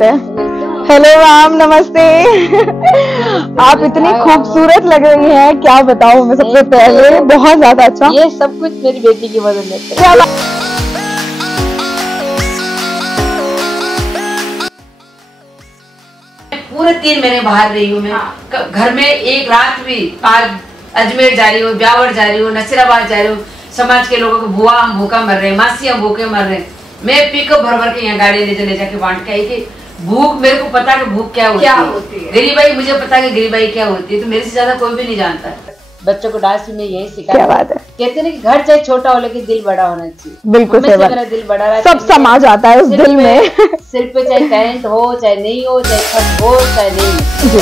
करते हैं। Hello ma'am, नमस्ते। आप इतनी खूबसूरत लग रही हैं, क्या बताऊं मैं सबसे पहले, बहुत ज्यादा अच्छा। ये सब कुछ मेरी बेटी की वजह से। क्या पूरे 3 महीने बाहर रही हूँ मैं। घर में एक रात भी, आज अजमेर जा रही हूँ, ब्यावर जा रही हूँ, नसीराबाद जा रही हूँ, समाज के लोगों को बुआ हम भूखा मर रहे हैं, मासियाँ भूखे मर रहे हैं। मैं पिकअप भर के यहाँ गाड़ी ले जाके बांट के आई कि भूख, मेरे को पता कि भूख क्या होती है, गरीबाई मुझे पता है कि गरीबाई क्या होती है, तो मेरे से ज्यादा कोई भी नहीं जानता। बच्चों को डांस में यही सिखाया। क्या बात है। कहते हैं कि घर चाहे छोटा हो लेकिन दिल बड़ा होना चाहिए। बिल्कुल सही बात। मेरा दिल बड़ा रहा, सब समा जाता है उस दिल में। सिर पे चाहे टैलेंट हो चाहे नहीं हो, चाहे छत हो चाहे नहीं हो।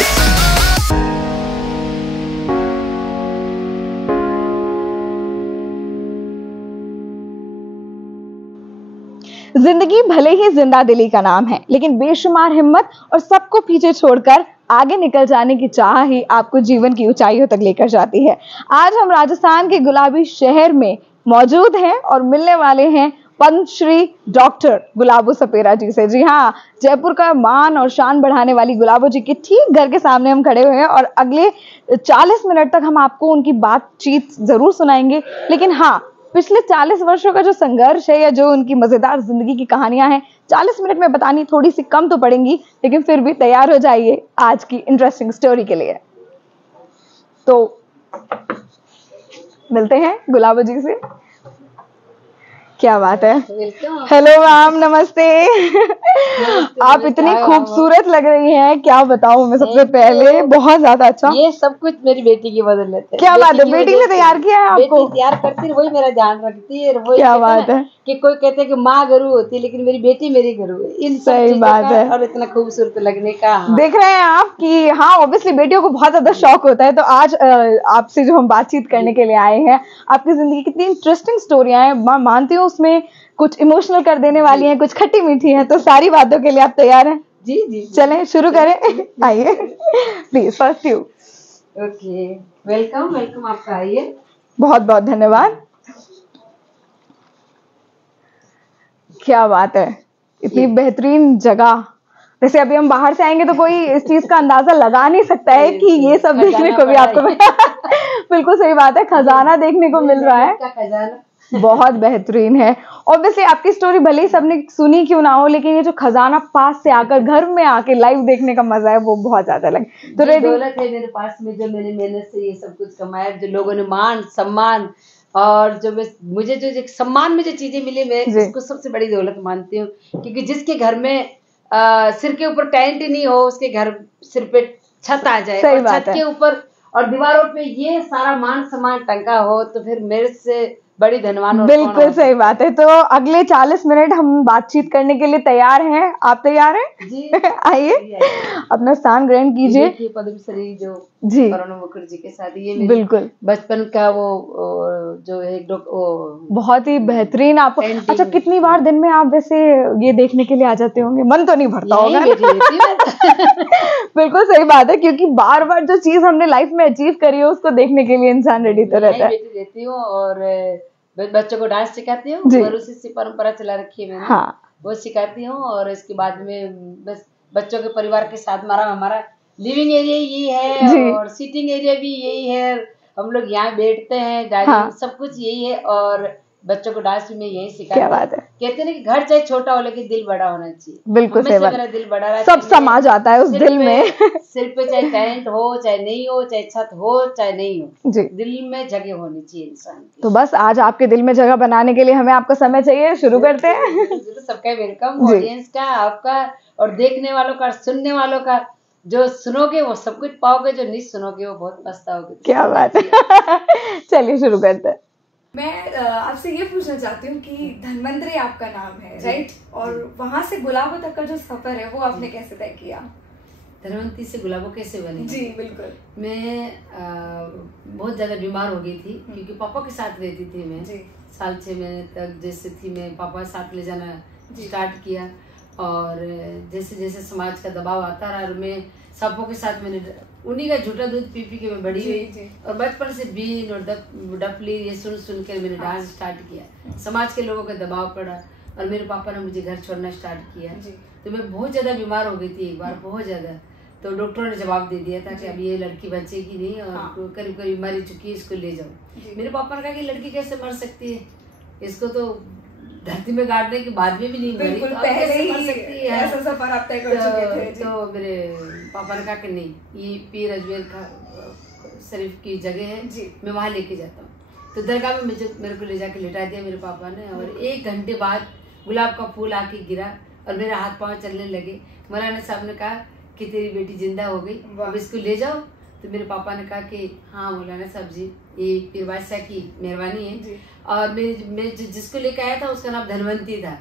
जिंदगी भले ही जिंदा दिली का नाम है, लेकिन बेशुमार हिम्मत और सबको पीछे छोड़कर आगे निकल जाने की चाह ही आपको जीवन की ऊंचाइयों तक लेकर जाती है। आज हम राजस्थान के गुलाबी शहर में मौजूद हैं और मिलने वाले हैं पद्मश्री डॉक्टर गुलाबो सपेरा जी से। जी हाँ, जयपुर का मान और शान बढ़ाने वाली गुलाबो जी के ठीक घर के सामने हम खड़े हुए हैं और अगले 40 मिनट तक हम आपको उनकी बातचीत जरूर सुनाएंगे। लेकिन हाँ, पिछले 40 वर्षों का जो संघर्ष है या जो उनकी मजेदार जिंदगी की कहानियां हैं, 40 मिनट में बतानी थोड़ी सी कम तो पड़ेंगी, लेकिन फिर भी तैयार हो जाइए आज की इंटरेस्टिंग स्टोरी के लिए। तो मिलते हैं गुलाबो जी से। क्या बात है। हेलो मैम, नमस्ते। आप इतनी खूबसूरत लग रही हैं, क्या बताऊं मैं सबसे पहले, बहुत ज्यादा अच्छा। ये सब कुछ मेरी बेटी की वजह से। क्या बात है, बेटी ने तैयार किया है आपको? बेटी तैयार करती है, वही मेरा ध्यान रखती है। वही क्या बात है कि कोई कहते हैं कि माँ गुरु होती है, लेकिन मेरी बेटी मेरी गुरु है। इन सही बात है। और इतना खूबसूरत लगने का। देख रहे हैं आप कि हाँ, ऑब्वियसली बेटियों को बहुत ज्यादा शौक होता है। तो आज आपसे जो हम बातचीत करने के लिए आए हैं, आपकी जिंदगी कितनी इंटरेस्टिंग स्टोरियां हैं, मैं मानती हूँ उसमें कुछ इमोशनल कर देने वाली हैं, कुछ खट्टी मीठी हैं, तो सारी बातों के लिए आप तैयार हैं? जी जी, चलें शुरू करें। आइए please, first you. Okay, welcome welcome, आपका आइए। बहुत बहुत धन्यवाद। क्या बात है, इतनी बेहतरीन जगह। वैसे अभी हम बाहर से आएंगे तो कोई इस चीज का अंदाजा लगा नहीं सकता है कि ये सब देखने को भी आपको बिल्कुल सही बात है, खजाना देखने को मिल रहा है। बहुत बेहतरीन है। ऑब्वियसली आपकी स्टोरी भले ही सबने सुनी क्यों ना हो, लेकिन ये जो खजाना पास से आकर घर में आके लाइव देखने का मजा है वो बहुत ज्यादा लगे। तो दौलत है मेरे पास में, जो मैंने मेहनत से ये सब कुछ कमाया, जो लोगों ने मान सम्मान और जो मुझे जो सम्मान में जो चीजें मिली, मैं इसको सबसे बड़ी दौलत मानती हूँ। क्योंकि जिसके घर में सिर के ऊपर टेंट ही नहीं हो, उसके घर सिर पे छत आ जाए, और छत के ऊपर और दीवारों पे ये सारा मान सम्मान टंका हो, तो फिर मेरे से बड़ी धनवान। बिल्कुल सही बात है। तो अगले 40 मिनट हम बातचीत करने के लिए तैयार हैं, आप तैयार हैं? जी आइए अपना स्थान ग्रहण कीजिए। पद्मश्री जो जी प्रणब मुखर्जी के साथ, ये बिल्कुल बचपन का वो जो एक बहुत ही बेहतरीन। आपको अच्छा, कितनी बार दिन में आप वैसे ये देखने के लिए आ जाते होंगे? मन तो नहीं भरता होगा? बिल्कुल सही बात है, क्योंकि बार बार जो चीज हमने लाइफ में अचीव करी है उसको देखने के लिए इंसान रेडी तो रहता है। रहती हूँ और बच्चों को डांस सिखाती हूँ, और उसी से परंपरा चला रखी है मैंने। हाँ, वो सिखाती हूँ। और इसके बाद में बस बच्चों के परिवार के साथ हमारा लिविंग एरिया यही है और सीटिंग एरिया भी यही है। हम लोग यहाँ बैठते हैं, सब कुछ यही है। और बच्चों को डांस में यही सिखाते हैं। कहते हैं कि घर चाहे छोटा हो लेकिन दिल बड़ा होना चाहिए। बिल्कुल सही बात। मेरा दिल बड़ा रहा, सब समा जाता है उस दिल में। सिर पे चाहे टैलेंट हो चाहे नहीं हो, चाहे छत हो चाहे नहीं हो, जी, दिल में जगह होनी चाहिए इंसान की। तो बस आज आपके दिल में जगह बनाने के लिए हमें आपका समय चाहिए। शुरू करते हैं। सबका वेलकम, ऑडियंस का, आपका, और देखने वालों का, सुनने वालों का। जो सुनोगे वो सब कुछ पाओगे, जो नहीं सुनोगे वो बहुत पछताओगे। क्या बात है। चलिए शुरू करते हैं। मैं आपसे ये पूछना चाहती हूँ कि धन्वंतरी आपका नाम है, राइट? और वहाँ से गुलाबो तक का जो सफर है वो आपने कैसे तय किया? धन्वंतरी से गुलाबो कैसे बनी? जी बिल्कुल। मैं बहुत ज्यादा बीमार हो गई थी, क्योंकि पापा के साथ रहती थी मैं। साल 6 महीने तक जैसे थी, मैं पापा साथ ले जाना स्टार्ट किया। और जैसे जैसे समाज का दबाव आता रहा, और मैं सबों के साथ मैंने उन्हीं का झूठा दूध पी पी के मैं बड़ी हुई। और बचपन से बीन और डफली ये सुन सुन कर मैंने डांस स्टार्ट किया। समाज के लोगों का दबाव पड़ा, और मेरे पापा ने मुझे घर छोड़ना स्टार्ट किया। तो मैं बहुत ज्यादा बीमार हो गई थी एक बार, बहुत ज्यादा। तो डॉक्टरों ने जवाब दे दिया था कि अब ये लड़की बचेगी नहीं और करीब करीब मर चुकी है, इसको ले जाओ। मेरे पापा ने कहा कि लड़की कैसे मर सकती है, इसको तो धरती में गाड़ने के बाद में भी नहीं मरी, तो पहले ही मर सकती है, ऐसा सफर आप तय कर चुके थे। तो मेरे पापा ने कहा कि नहीं, ये पीर अजमेर का शरीफ की जगह है, मैं वहाँ लेके जाता हूँ। तो दरगाह में मेरे को ले जाके लिटा दिया मेरे पापा ने, और 1 घंटे बाद गुलाब का फूल आके गिरा और मेरे हाथ पांव चलने लगे। मौलाना साहब ने कहा कि तेरी बेटी जिंदा हो गई, अब इसको ले जाओ। तो मेरे पापा ने कहा कि हाँ मौलाना साहब जी, ये पीर बादशाह की मेहरबानी है। और मैं जिसको लेके आया था उसका नाम धनवंती था।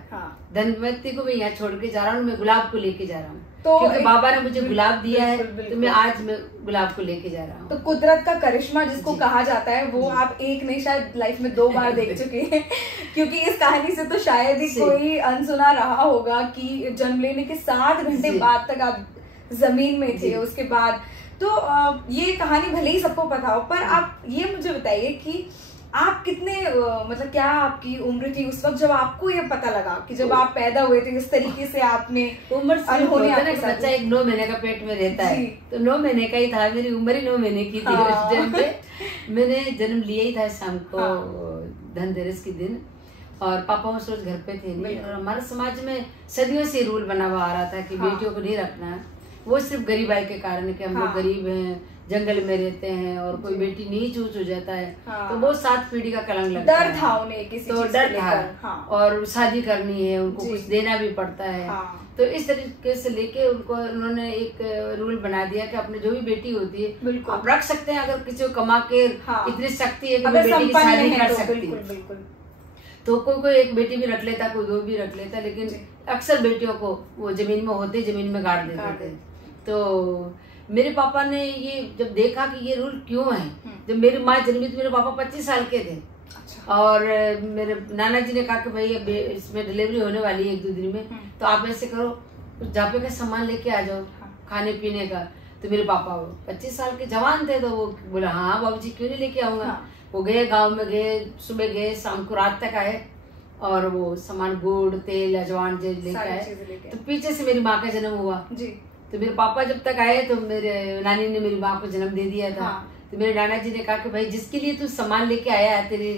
धनवंती को मैं यहाँ छोड़ के जा रहा हूँ, मैं गुलाब को लेके जा रहा हूँ, तो क्योंकि बाबा ने मुझे गुलाब दिया है, तो मैं आज मैं गुलाब को लेके जा रहा हूँ। तो कुदरत का करिश्मा जिसको कहा जाता है, वो आप एक नहीं शायद लाइफ में 2 बार देख चुके हैं। क्योंकि इस कहानी से तो शायद ही कोई अनसुना रहा होगा कि जन्म लेने के 7 घंटे बाद तक आप जमीन में थे। उसके बाद तो ये कहानी भले ही सबको पता हो, पर आप ये मुझे बताइए कि आप कितने मतलब क्या आपकी उम्र थी उस वक्त जब आपको ये पता लगा कि जब आप पैदा हुए थे, इस तरीके से आपने उम्र बच्चा 1 9 महीने का पेट में रहता है, तो 9 महीने का ही था, मेरी उम्र ही 9 महीने की थी उस टाइम पे। मैंने जन्म लिया ही था शाम को धनतेरस के दिन, और पापा उस रोज घर पे थे नहीं। और हमारे समाज में सदियों से रूल बना हुआ आ रहा था कि बेटियों को नहीं रखना है, वो सिर्फ गरीबाई के कारण है कि हम लोग गरीब हैं, जंगल में रहते हैं, और कोई बेटी नहीं चूच हो जाता है, तो वो 7 पीढ़ी का कलंक लगता है। डर था उन्हें किसी तो डर था, और शादी करनी है, उनको कुछ देना भी पड़ता है। तो इस तरीके से लेके उन्होंने एक रूल बना दिया कि अपने जो भी बेटी होती है आप रख सकते हैं, अगर किसी को कमा के इतनी शक्ति है कि बेटी की शादी कर सकती है। तो कोई एक बेटी भी रख लेता, कोई 2 भी रख लेता, लेकिन अक्सर बेटियों को वो जमीन में होते जमीन में गाड़ देते थे। तो मेरे पापा ने ये जब देखा कि ये रूल क्यों है, जब मेरी माँ जन्मी तो मेरे पापा 25 साल के थे। और मेरे नाना जी ने कहा कि भाई अब इसमें डिलीवरी होने वाली है 1-2 दिन में, तो आप ऐसे करो कुछ जापे का सामान लेके आ जाओ खाने पीने का। तो मेरे पापा 25 साल के जवान थे, तो वो बोला हाँ बाबूजी क्यों नहीं लेके आऊंगा। वो गए, गांव में गए, सुबह गए, शाम को रात तक आए, और वो सामान गुड़ तेल अजवान लेके आए। तो पीछे से मेरी माँ का जन्म हुआ जी। तो मेरे पापा जब तक आए तो मेरे नानी ने मेरी माँ को जन्म दे दिया था। तो मेरे नाना जी ने कहा कि भाई जिसके लिए तू सामान लेके आया है तेरी,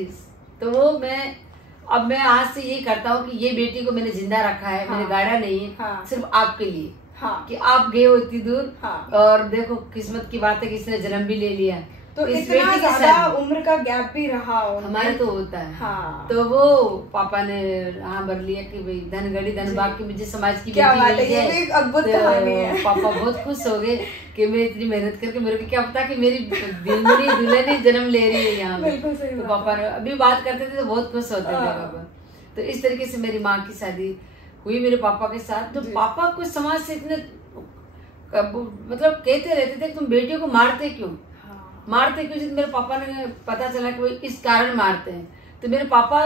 तो वो मैं आज से यही करता हूँ कि ये बेटी को मैंने जिंदा रखा है, मैंने गाड़ा नहीं है, सिर्फ आपके लिए कि आप गए हो इतनी दूर, और देखो किस्मत की बात है कि इसने जन्म भी ले लिया। तो इतना ज्यादा उम्र का गैप भी रहा हमारे तो होता है। तो वो पापा ने हाँ भर लिया कि भाई धन गड़ी धन बाग की मुझे समाज की बेटी मिल गई। अद्भुत कहानी है। पापा बहुत खुश हो गए कि मैं इतनी मेहनत करके, मेरे को क्या पता कि मेरी दुल्हन ही जन्म ले रही है यहाँ पे। तो पापा ने अभी बात करते थे तो बहुत खुश होते थे पापा। तो इस तरीके से मेरी माँ की शादी हुई मेरे पापा के साथ। तो पापा कुछ समाज से इतने मतलब कहते रहते थे तुम बेटियों को मारते क्यों। जब मेरे पापा ने पता चला कि वो इस कारण मारते हैं, तो मेरे पापा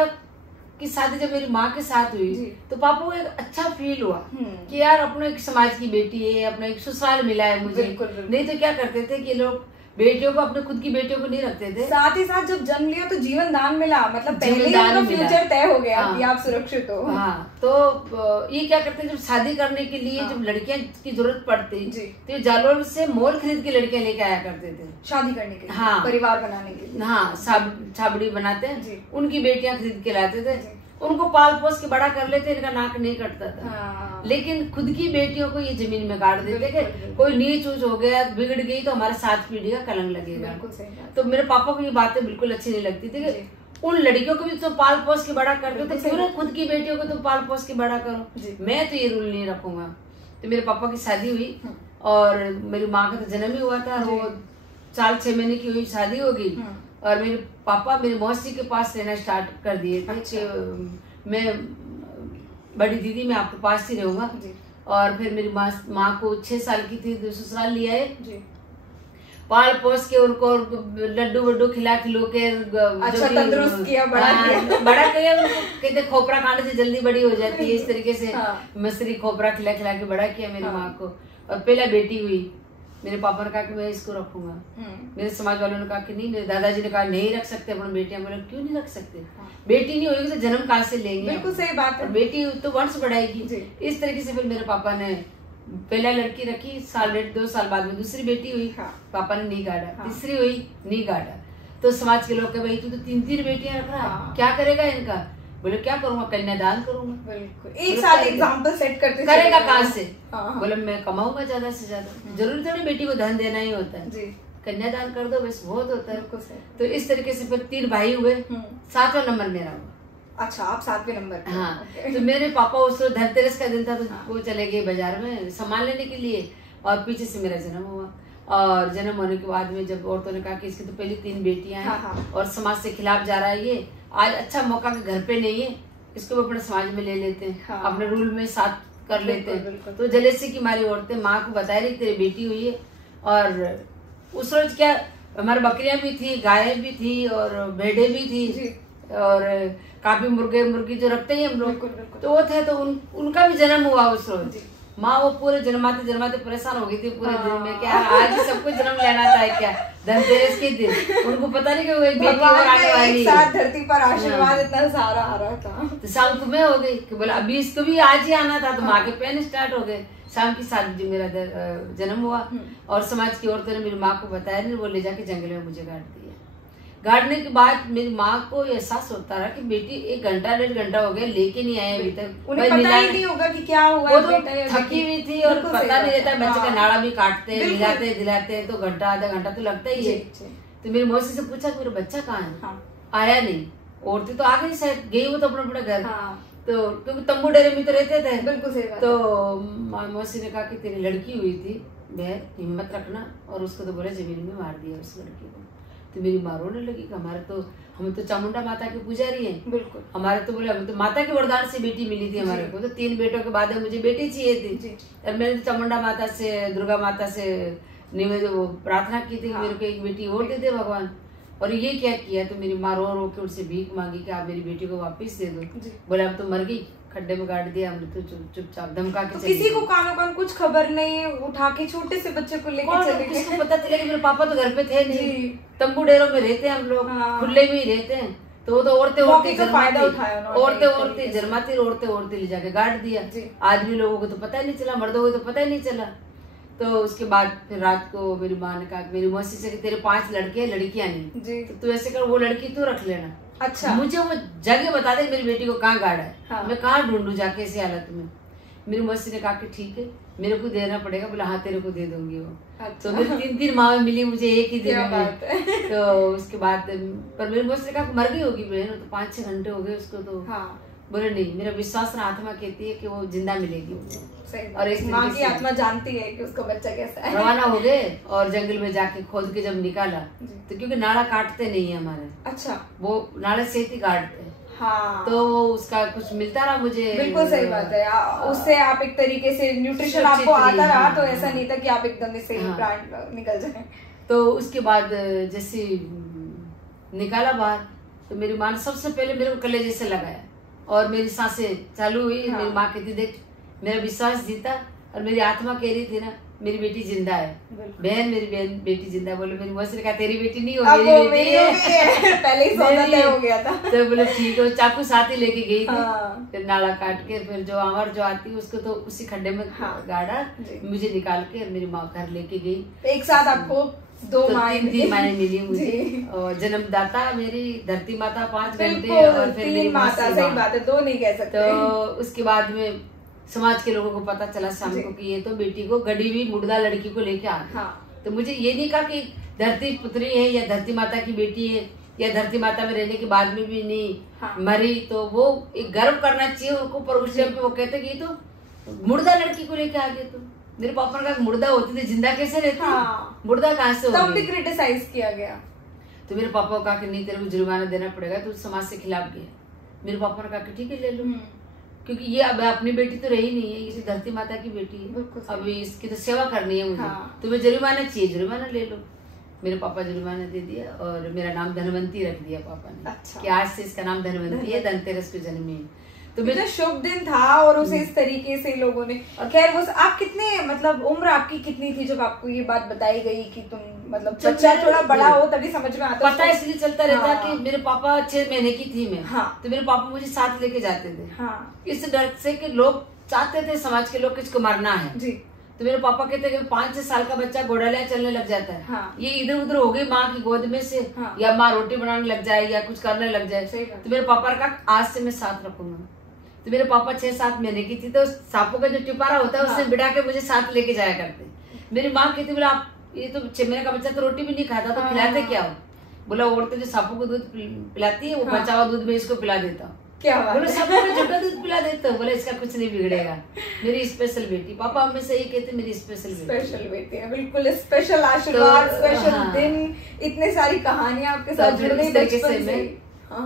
की शादी जब मेरी माँ के साथ हुई तो पापा को एक अच्छा फील हुआ कि यार अपने एक समाज की बेटी है, अपना एक ससुराल मिला है मुझे। नहीं तो क्या करते थे कि लोग बेटियों को, अपने खुद की बेटियों को नहीं रखते थे। साथ ही साथ जब जन्म लिया तो जीवन दान मिला, मतलब पहले ही उनका फ्यूचर तय हो गया कि आप सुरक्षित हो। तो ये क्या करते हैं जब शादी करने के लिए जब लड़कियां की जरूरत पड़ती तो जालोर से मोल खरीद के लड़कियां लेके आया करते थे शादी करने के लिए, परिवार बनाने के लिए। छाबड़ी बनाते हैं, उनकी बेटियां खरीद के लाते थे, उनको पाल पोस के बड़ा कर लेते, इनका नाक नहीं कटता था। लेकिन खुद की बेटियों को ये जमीन में गाड़ देते कि कोई नीच ऊंच हो गया, बिगड़ गई तो हमारे 7 पीढ़ी का कलंक लगेगा। तो मेरे पापा को ये बातें बिल्कुल अच्छी नहीं लगती थी कि उन लड़कियों को भी तो पाल पोस के बड़ा करते थे, क्यों खुद की बेटियों को तो पाल पोस के बड़ा करो। मैं तो ये रूल नहीं रखूंगा। तो मेरे पापा की शादी हुई और मेरी माँ का तो जन्म ही हुआ था, वो 4-6 महीने की हुई शादी होगी। और मेरे पापा मेरी मौसी के पास रहना स्टार्ट कर दिए थे। मैं बड़ी दीदी मैं आपके पास ही रहूंगा। और फिर मेरी माँ को 6 साल की थी तो ससुराल लिया है, पाल पोस के उनको लड्डू वड्डू खिला के अच्छा तंदुरुस्त किया, बड़ा किया। कहते खोपरा खाने से जल्दी बड़ी हो जाती है, इस तरीके से मसरी खोपरा खिला के बड़ा किया मेरी माँ को। और पहला बेटी हुई मेरे पापा ने कहा कि मैं इसको रखूंगा। मेरे समाज वालों ने कहा कि नहीं, मेरे दादाजी ने कहा नहीं रख सकते अपनी बेटियां। बोले क्यों नहीं रख सकते? बेटी नहीं होगी तो जन्म कहाँ से लेंगे? बिल्कुल सही बात है। बेटी तो वंश बढ़ाएगी। इस तरीके से फिर मेरे पापा ने पहला लड़की रखी, साल डेढ़ 2 साल बाद में दूसरी बेटी हुई। पापा ने नहीं गाड़ा। तीसरी हुई, नहीं गाड़ा। तो समाज के लोग कहे भाई तू तो 3 बेटियां रख रहा है, क्या करेगा इनका? बोले क्या करूंगा, कन्यादान करूंगा। बिल्कुल एक साथ एग्जाम्पल सेट करते करेगा कहाँ से? बोले मैं कमाऊंगा ज्यादा से ज्यादा, जरूरी थोड़ी बेटी को धन देना ही होता है, कन्यादान कर दो बस बहुत होता है। तो इस तरीके से फिर 3 भाई हुए, 7वां नंबर मेरा हुआ। अच्छा, आप 7वें नंबर? हाँ। तो मेरे पापा उस रोज धनतेरस का दिन था तो वो चले गए बाजार में सामान लेने के लिए, और पीछे से मेरा जन्म हुआ। और जन्म होने के बाद में जब औरतों ने कहा कि इसकी तो पहले 3 बेटियां हैं और समाज से खिलाफ जा रहा है, ये आज अच्छा मौका के घर पे नहीं है, इसको अपने समाज में ले लेते हैं, अपने रूल में साथ कर लेते हैं। तो जलेसी की मारी औरतें माँ को बता रही तेरी बेटी हुई है। और उस रोज क्या हमारे बकरियां भी थी, गायें भी थी और भेड़े भी थी और काफी मुर्गे मुर्गी जो रखते हैं हम लोग, तो वो थे। तो उनका भी जन्म हुआ उस रोज। माँ वो पूरे जन्माते जन्माते परेशान हो गई थी पूरे दिन में, क्या आज सबको जन्म लेना था क्या धनतेरस के दिन? उनको पता नहीं कि वो एक बेटी और आने वाली है। धरती पर आशीर्वाद इतना सारा आ रहा था। तो शाम को मैं हो गई कि बोला अभी इसको भी आज ही आना था, तो माँ के पेन स्टार्ट हो गए। शाम की 7 बजे मेरा जन्म हुआ और समाज की औरतों ने मेरी माँ को बताया नहीं, वो ले जाके जंगल में मुझे गाड़ दिया। गाड़ने के बाद मेरी माँ को एहसास होता रहा कि बेटी 1 घंटा 1.5 घंटा हो गया लेके नहीं आए अभी तक। उन्हें पता ही नहीं होगा कि क्या हुआ। वो तो थकी हुई थी और पता नहीं रहता, बच्चे का नाड़ा भी काटते हैं, दिलाते हैं तो घंटा आधा घंटा तो लगता ही है। तो मेरी मौसी से पूछा कि मेरा बच्चा कहाँ है? आया नहीं। औरतें तो आ गई, शायद गई वो तो अपना घर। तो क्योंकि तंबू डेरे में तो रहते थे। बिल्कुल सही बात। तो मौसी ने कहा कि तेरी लड़की हुई थी, बहन हिम्मत रखना। और उसको तो बोले जमीन में मार दिया उस लड़की को। तो मेरी माँ रोने लगी कि हम तो चामुंडा माता की पुजारी हैं। बिल्कुल। हमारे तो बोले हमें तो माता के वरदान से बेटी मिली थी हमारे को, तो 3 बेटों के बाद मुझे बेटी चाहिए थी। और मैंने तो चामुंडा माता से, दुर्गा माता से निवेदन प्रार्थना की थी कि मेरे को एक बेटी और दे दे भगवान। और ये क्या किया, तो मेरी माँ रो रो के उनसे भीख मांगी कि आप मेरी बेटी को वापस दे दो। बोले अब तो मर गई, खड्डे में गाड़ दिया हमने, तो चुपचाप धमका के किसी को कानों कान कुछ खबर नहीं, उठा के छोटे से बच्चे को लेके चले गए। किसको पता चला कि मेरे पापा तो घर पे थे नहीं, तंबू डेरों में रहते हैं हम लोग, खुले में ही रहते हैं। तो वो तो औरतें औरतें ले जाके गाड़ दिया। आदमी लोगों को तो पता ही नहीं चला, मर्दों को तो पता ही नहीं चला। तो उसके बाद फिर रात को मेरी माँ ने कहा कि मेरी मौसी से कि तेरे 5 लड़के हैं, लड़कियां नहीं, तो तू ऐसे कर वो लड़की तू रख लेना। अच्छा। मुझे वो जगह बता दे मेरी बेटी को कहाँ गाड़ा है, मैं कहाँ ढूंढूं जाके ऐसी हालत में। मेरी मौसी ने कहा कि ठीक है मेरे को देना पड़ेगा। बोला हाँ तेरे को दे दूंगी वो। अच्छा। तो मेरी 3 माँ मिली मुझे एक ही दिन में। तो उसके बाद पर मेरी मौसी ने कहा मर गई होगी बहन, तो 5-6 घंटे हो गए उसको। तो बोले नहीं, मेरा विश्वास आत्मा कहती है कि वो जिंदा मिलेगी मुझे। और इस माँ की आत्मा जानती है कि उसका बच्चा कैसा है। रवाना हो गए और जंगल में जाके खोद के जब निकाला तो क्योंकि नाड़ा काटते नहीं है हमारे। अच्छा। वो नाड़े से ही काटते हैं। हाँ। तो उसका कुछ मिलता रहा मुझे। बिल्कुल सही बात है। उससे आप एक तरीके से न्यूट्रिशन आपको आता रहा, तो ऐसा नहीं था कि आप एकदम से प्लांट निकल जाए। तो उसके बाद जैसे निकाला बाहर तो मेरी माँ ने सबसे पहले मेरे को कलेजे से लगाया और मेरी सांसें चालू हुई। मेरी माँ कहती देख मेरा विश्वास जीता और मेरी आत्मा कह रही थी ना मेरी बेटी जिंदा है, बहन मेरी बहन बेटी जिंदा है। बोले मेरी मौसी ने कहा तेरी बेटी नहीं हो, मेरी बेटी है। पहले ही सौदा तय हो गया था। तो बोले ठीक है, चाकू साथ ही लेके गई थी। फिर नाला काट के फिर जो आवर जो आती उसको तो उसी खड्डे में गाड़ा, मुझे निकाल के मेरी माँ घर लेके गई। एक साथ आपको 2 तीन माएँ मिली मुझे। और जन्मदाता मेरी धरती माता 5 घंटे और फिर मेरी माता। सही बात है, 2 नहीं कह सकते। तो उसके बाद में समाज के लोगों को पता चला शाम को कि ये तो बेटी को गड़ी हुई मुर्दा लड़की को लेके आ गई। तो मुझे ये नहीं कहा कि धरती पुत्री है या धरती माता की बेटी है या धरती माता में रहने के बाद में भी नहीं मरी, तो वो एक गर्व करना चाहिए उनको। पर उस टाइम पे वो कहते कि ये तो मुर्दा लड़की को लेके आ गए। तो मेरे पापा ने कहा मुर्दा होती थी जिंदा कैसे रहती, मुर्दा कहाँ से तब भी क्रिटिसाइज किया गया। तो मेरे पापा को कहा कि नहीं तेरे को जुर्माना देना पड़ेगा, तो समाज से खिलाफ गया। मेरे पापा ने कहा कि ठीक है ले लो, क्योंकि ये अब अपनी बेटी तो रही नहीं है, ये धरती माता की बेटी है, अब इसकी तो सेवा करनी है मुझे। तुम्हें जुर्माना चाहिए, जुर्माना ले लो। मेरे पापा जुर्माना दे दिया और मेरा नाम धनवंती रख दिया पापा ने। अच्छा। कि आज से इसका नाम धनवंती है, धनतेरस को जन्मी है। तो मेरा शुभ दिन था और उसे इस तरीके से लोगों ने, खैर वो आप कितने मतलब उम्र आपकी कितनी थी जब आपको ये बात बताई गई कि तुम मतलब बच्चा थोड़ा बड़ा हो तभी समझ में आता? पता इसलिए चलता रहता कि मेरे पापा 6 महीने की थी मैं, तो मेरे पापा मुझे साथ लेके जाते थे इस डर से कि लोग चाहते थे समाज के लोग किसको मारना है जी। तो मेरे पापा कहते हैं कि 5-6 साल का बच्चा घोड़ा लिया चलने लग जाता है, ये इधर उधर हो गई माँ की गोद में से, या माँ रोटी बनाने लग जाए या कुछ करने लग जाए। तो मेरे पापा ने कहा आज से मैं साथ रखूंगा। तो मेरे पापा 6-7 महीने की थी, तो सांपों का जो टिपारा होता है उससे बिठा के मुझे साथ लेके जाया करते। मेरी माँ कहती बोला आप ये तो 6 महीने का बच्चा तो रोटी भी नहीं खाता, तो खिलाते क्या हो? बोला औरतें जो सांपों को दूध पिलाती है वो बचा हुआ दूध में इसको पिला देता हूँ। क्या बोले सबको छोटा दूध पिला देता हूँ। बोले इसका कुछ नहीं बिगड़ेगा, मेरी स्पेशल बेटी। पापा हमेशा ये कहते मेरी स्पेशल बेटी है, बिल्कुल स्पेशल आशीर्वाद, स्पेशल दिन, इतनी सारी कहानियां आपके साथ जुड़ गई बचपन से।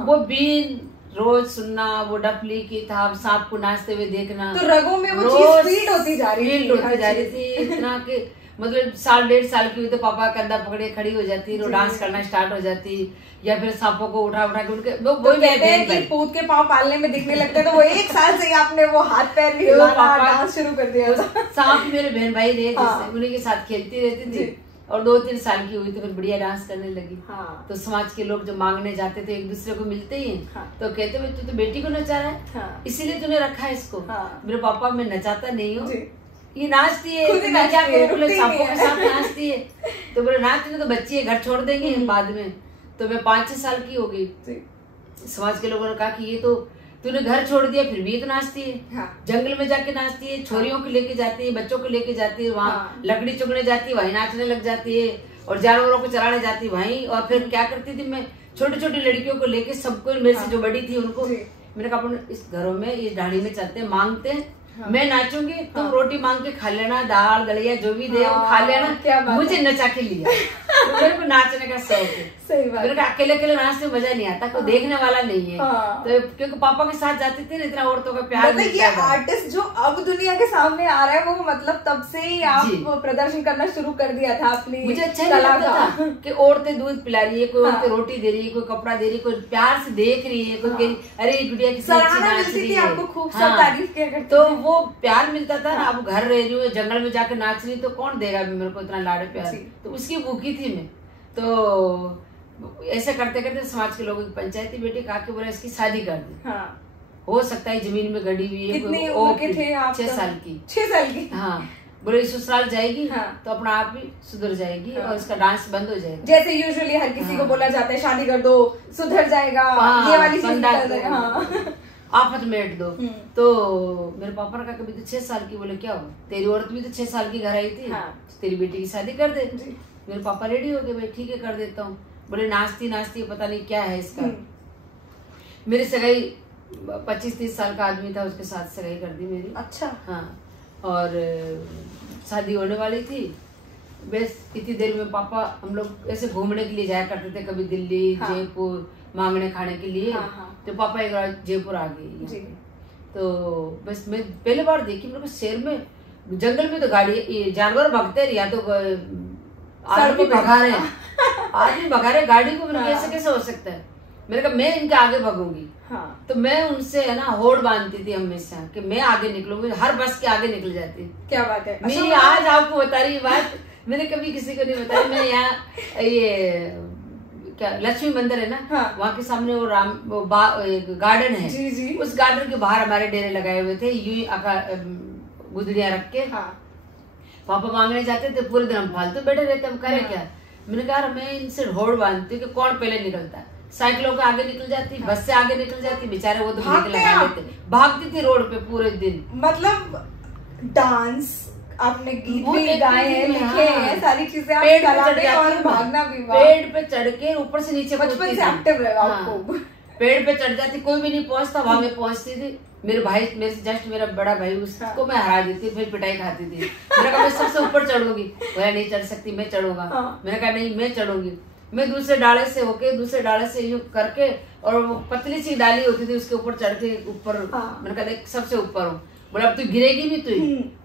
वो बीन रोज सुनना, वो डफली की था, सांप को नाचते हुए देखना, तो रगों में वो चीज फीड होती जा रही थी इतना कि मतलब 1.5 साल की हुई तो पापा कंधा पकड़े खड़ी हो जाती, वो डांस करना स्टार्ट हो जाती, या फिर सांपों को उठा उठा के उनके वो कहते हैं कि पूत के पाँव पालने में दिखने लगते तो वो 1 साल से ही आपने वो हाथ पैर भी हिलाना डांस शुरू कर दिया था। सांप मेरे बहन भाई रहे उन्हीं के साथ खेलती रहती थी, और 2-3 साल की हुई तो फिर बढ़िया डांस करने लगी। तो समाज के लोग जो मांगने जाते थे एक दूसरे को मिलते ही तो कहते भाई तू तो बेटी को नचा रहा है, इसीलिए तूने रखा है इसको। मेरे पापा मैं नचाता नहीं हूँ, ये नाचती है, मैं क्या करूं? बोले सांपों के साथ नाचती है। तो बोले नाचती है तो बच्ची है, घर छोड़ देंगे बाद में। तो मैं 5-6 साल की हो गई। समाज के लोगों ने कहा कि ये तो तूने घर छोड़ दिया फिर भी ये तो नाचती है, जंगल में जाके नाचती है, छोरियों को लेके जाती है, बच्चों को लेके जाती है, वहाँ लकड़ी चुगने जाती है, वहीं नाचने लग जाती है, और जानवरों को चलाने जाती है वहीं। और फिर क्या करती थी मैं छोटी छोटी लड़कियों को लेके सबको, मेरे से जो बड़ी थी उनको मैंने कहा अपन इस घरों में इस ढाणी में चलते हैं, मांगते हैं, मैं नाचूंगी, तुम रोटी मांग के खा लेना, दाल दलिया जो भी दे वो खा लेना, मुझे नचा के लिया। तो मेरे को नाचने का शौक है। सही बात। मेरे को अकेले अकेले नाचने में मजा नहीं आता, कोई देखने वाला नहीं है। तो क्योंकि पापा के साथ जाती थी ना, इतना औरतों का प्यार मतलब ये आर्टिस्ट जो अब दुनिया के सामने आ रहा है वो मतलब तब से ही आप प्रदर्शन करना शुरू कर दिया था अपनी। मुझे अच्छा नहीं लगता था कि औरतें दूध पिला रही है, कोई औरतें रोटी दे रही है, कोई कपड़ा दे रही है, कोई प्यार से देख रही है, कोई अरे गुड़िया की सराहना मिलती थी आपको, खूब सब तारीफ किया करते। तो वो प्यार मिलता था ना। अब घर रह रही हूँ, जंगल में जाकर नाच रही तो कौन देगा मेरे को इतना लाड़ प्यार? तो उसकी भूखी थी मैं। तो ऐसे करते करते समाज के लोगों की पंचायती बेटी कहा के बोला इसकी शादी कर दे। हो सकता है जमीन में गड़ी हुई है। कितनी उम्र के थे आप? 6 साल की। 6 साल की? हाँ। बोले ससुराल जाएगी तो अपना आप ही सुधर जाएगी और इसका डांस बंद हो जाएगा। जैसे यूजुअली हर किसी को बोला जाता है शादी कर दो सुधर जाएगा, ये वाली चीज आफत मेट दो। तो मेरे पापा ने कहा कभी तो 6 साल की। बोले क्या हो, तेरी औरत भी तो 6 साल की घर आई थी, तेरी बेटी की शादी कर दे। मेरे पापा रेडी हो गए, भाई ठीक है कर देता हूँ। बोले नाचती नाचती पता नहीं क्या है इसका। मेरी सगाई 25-30 साल का आदमी था, उसके साथ सगाई कर दी मेरी। अच्छा। हाँ, और शादी होने वाली थी। बस इतनी देर में पापा हम लोग ऐसे घूमने के लिए जाया करते थे, कभी दिल्ली जयपुर मांगने खाने के लिए। तो पापा एक बार जयपुर आ गए। तो बस मैं पहले बार देखी, मेरे को शहर में जंगल में तो गाड़ी जानवर भागते हैं, या तो आदमी भगा रहे हैं, आदमी भगा रहे गाड़ी को। मैंने ऐसे कैसे हो सकता है? मैंने कहा मैं इनके आगे भागूंगी। तो मैं उनसे है ना होड़ बांधती थी हमेशा कि मैं आगे निकलूंगी, हर बस के आगे निकल जाती। क्या बात है। मेरी आज आपको बता रही बात मैंने कभी किसी को नहीं बताई। मैं यहाँ ये क्या लक्ष्मी मंदिर है ना, वहाँ के सामने वो गार्डन है। जी। उस गार्डन के बाहर हमारे डेरे लगाए हुए थे, यूं गुदड़िया रख के। पापा मांगने जाते थे, पूरे दिन हम फालतू बैठे रहते, हम करें क्या? मैंने कहा मैं इनसे होड़ बांधती हूँ कि कौन पहले निकलता है। साइकिलों के आगे निकल जाती, बस से आगे निकल जाती, बेचारे वो तो ब्रेक लगा लेते। भागती थी रोड पे पूरे दिन। मतलब डांस आपने गीत भी गाए हैं, लिखे हैं, सारी चीजें आप कलाते और भागना भी। पेड़ पे चढ़ के ऊपर से नीचे बचपन से एक्टिव रहे आपको। पेड़ पे चढ़ जाती, कोई भी नहीं पहुंचता, वहां में पहुंचती थी। मेरे भाई मेरे से जस्ट मेरा बड़ा भाई, उसको मैं हरा देती, फिर पिटाई खाती थी। मैंने कहा मैं सबसे ऊपर चढ़ूंगी, बोला नहीं चढ़ सकती, मैं चढ़ूंगा। मैंने कहा नहीं मैं चढ़ूंगी। मैं दूसरे डाले से होके दूसरे डाले से यूं करके, और वो पतली सी डाली होती थी उसके ऊपर चढ़ के ऊपर। मैंने कहा देख सबसे ऊपर हूँ। बोला अब तू गिरेगी नहीं तू।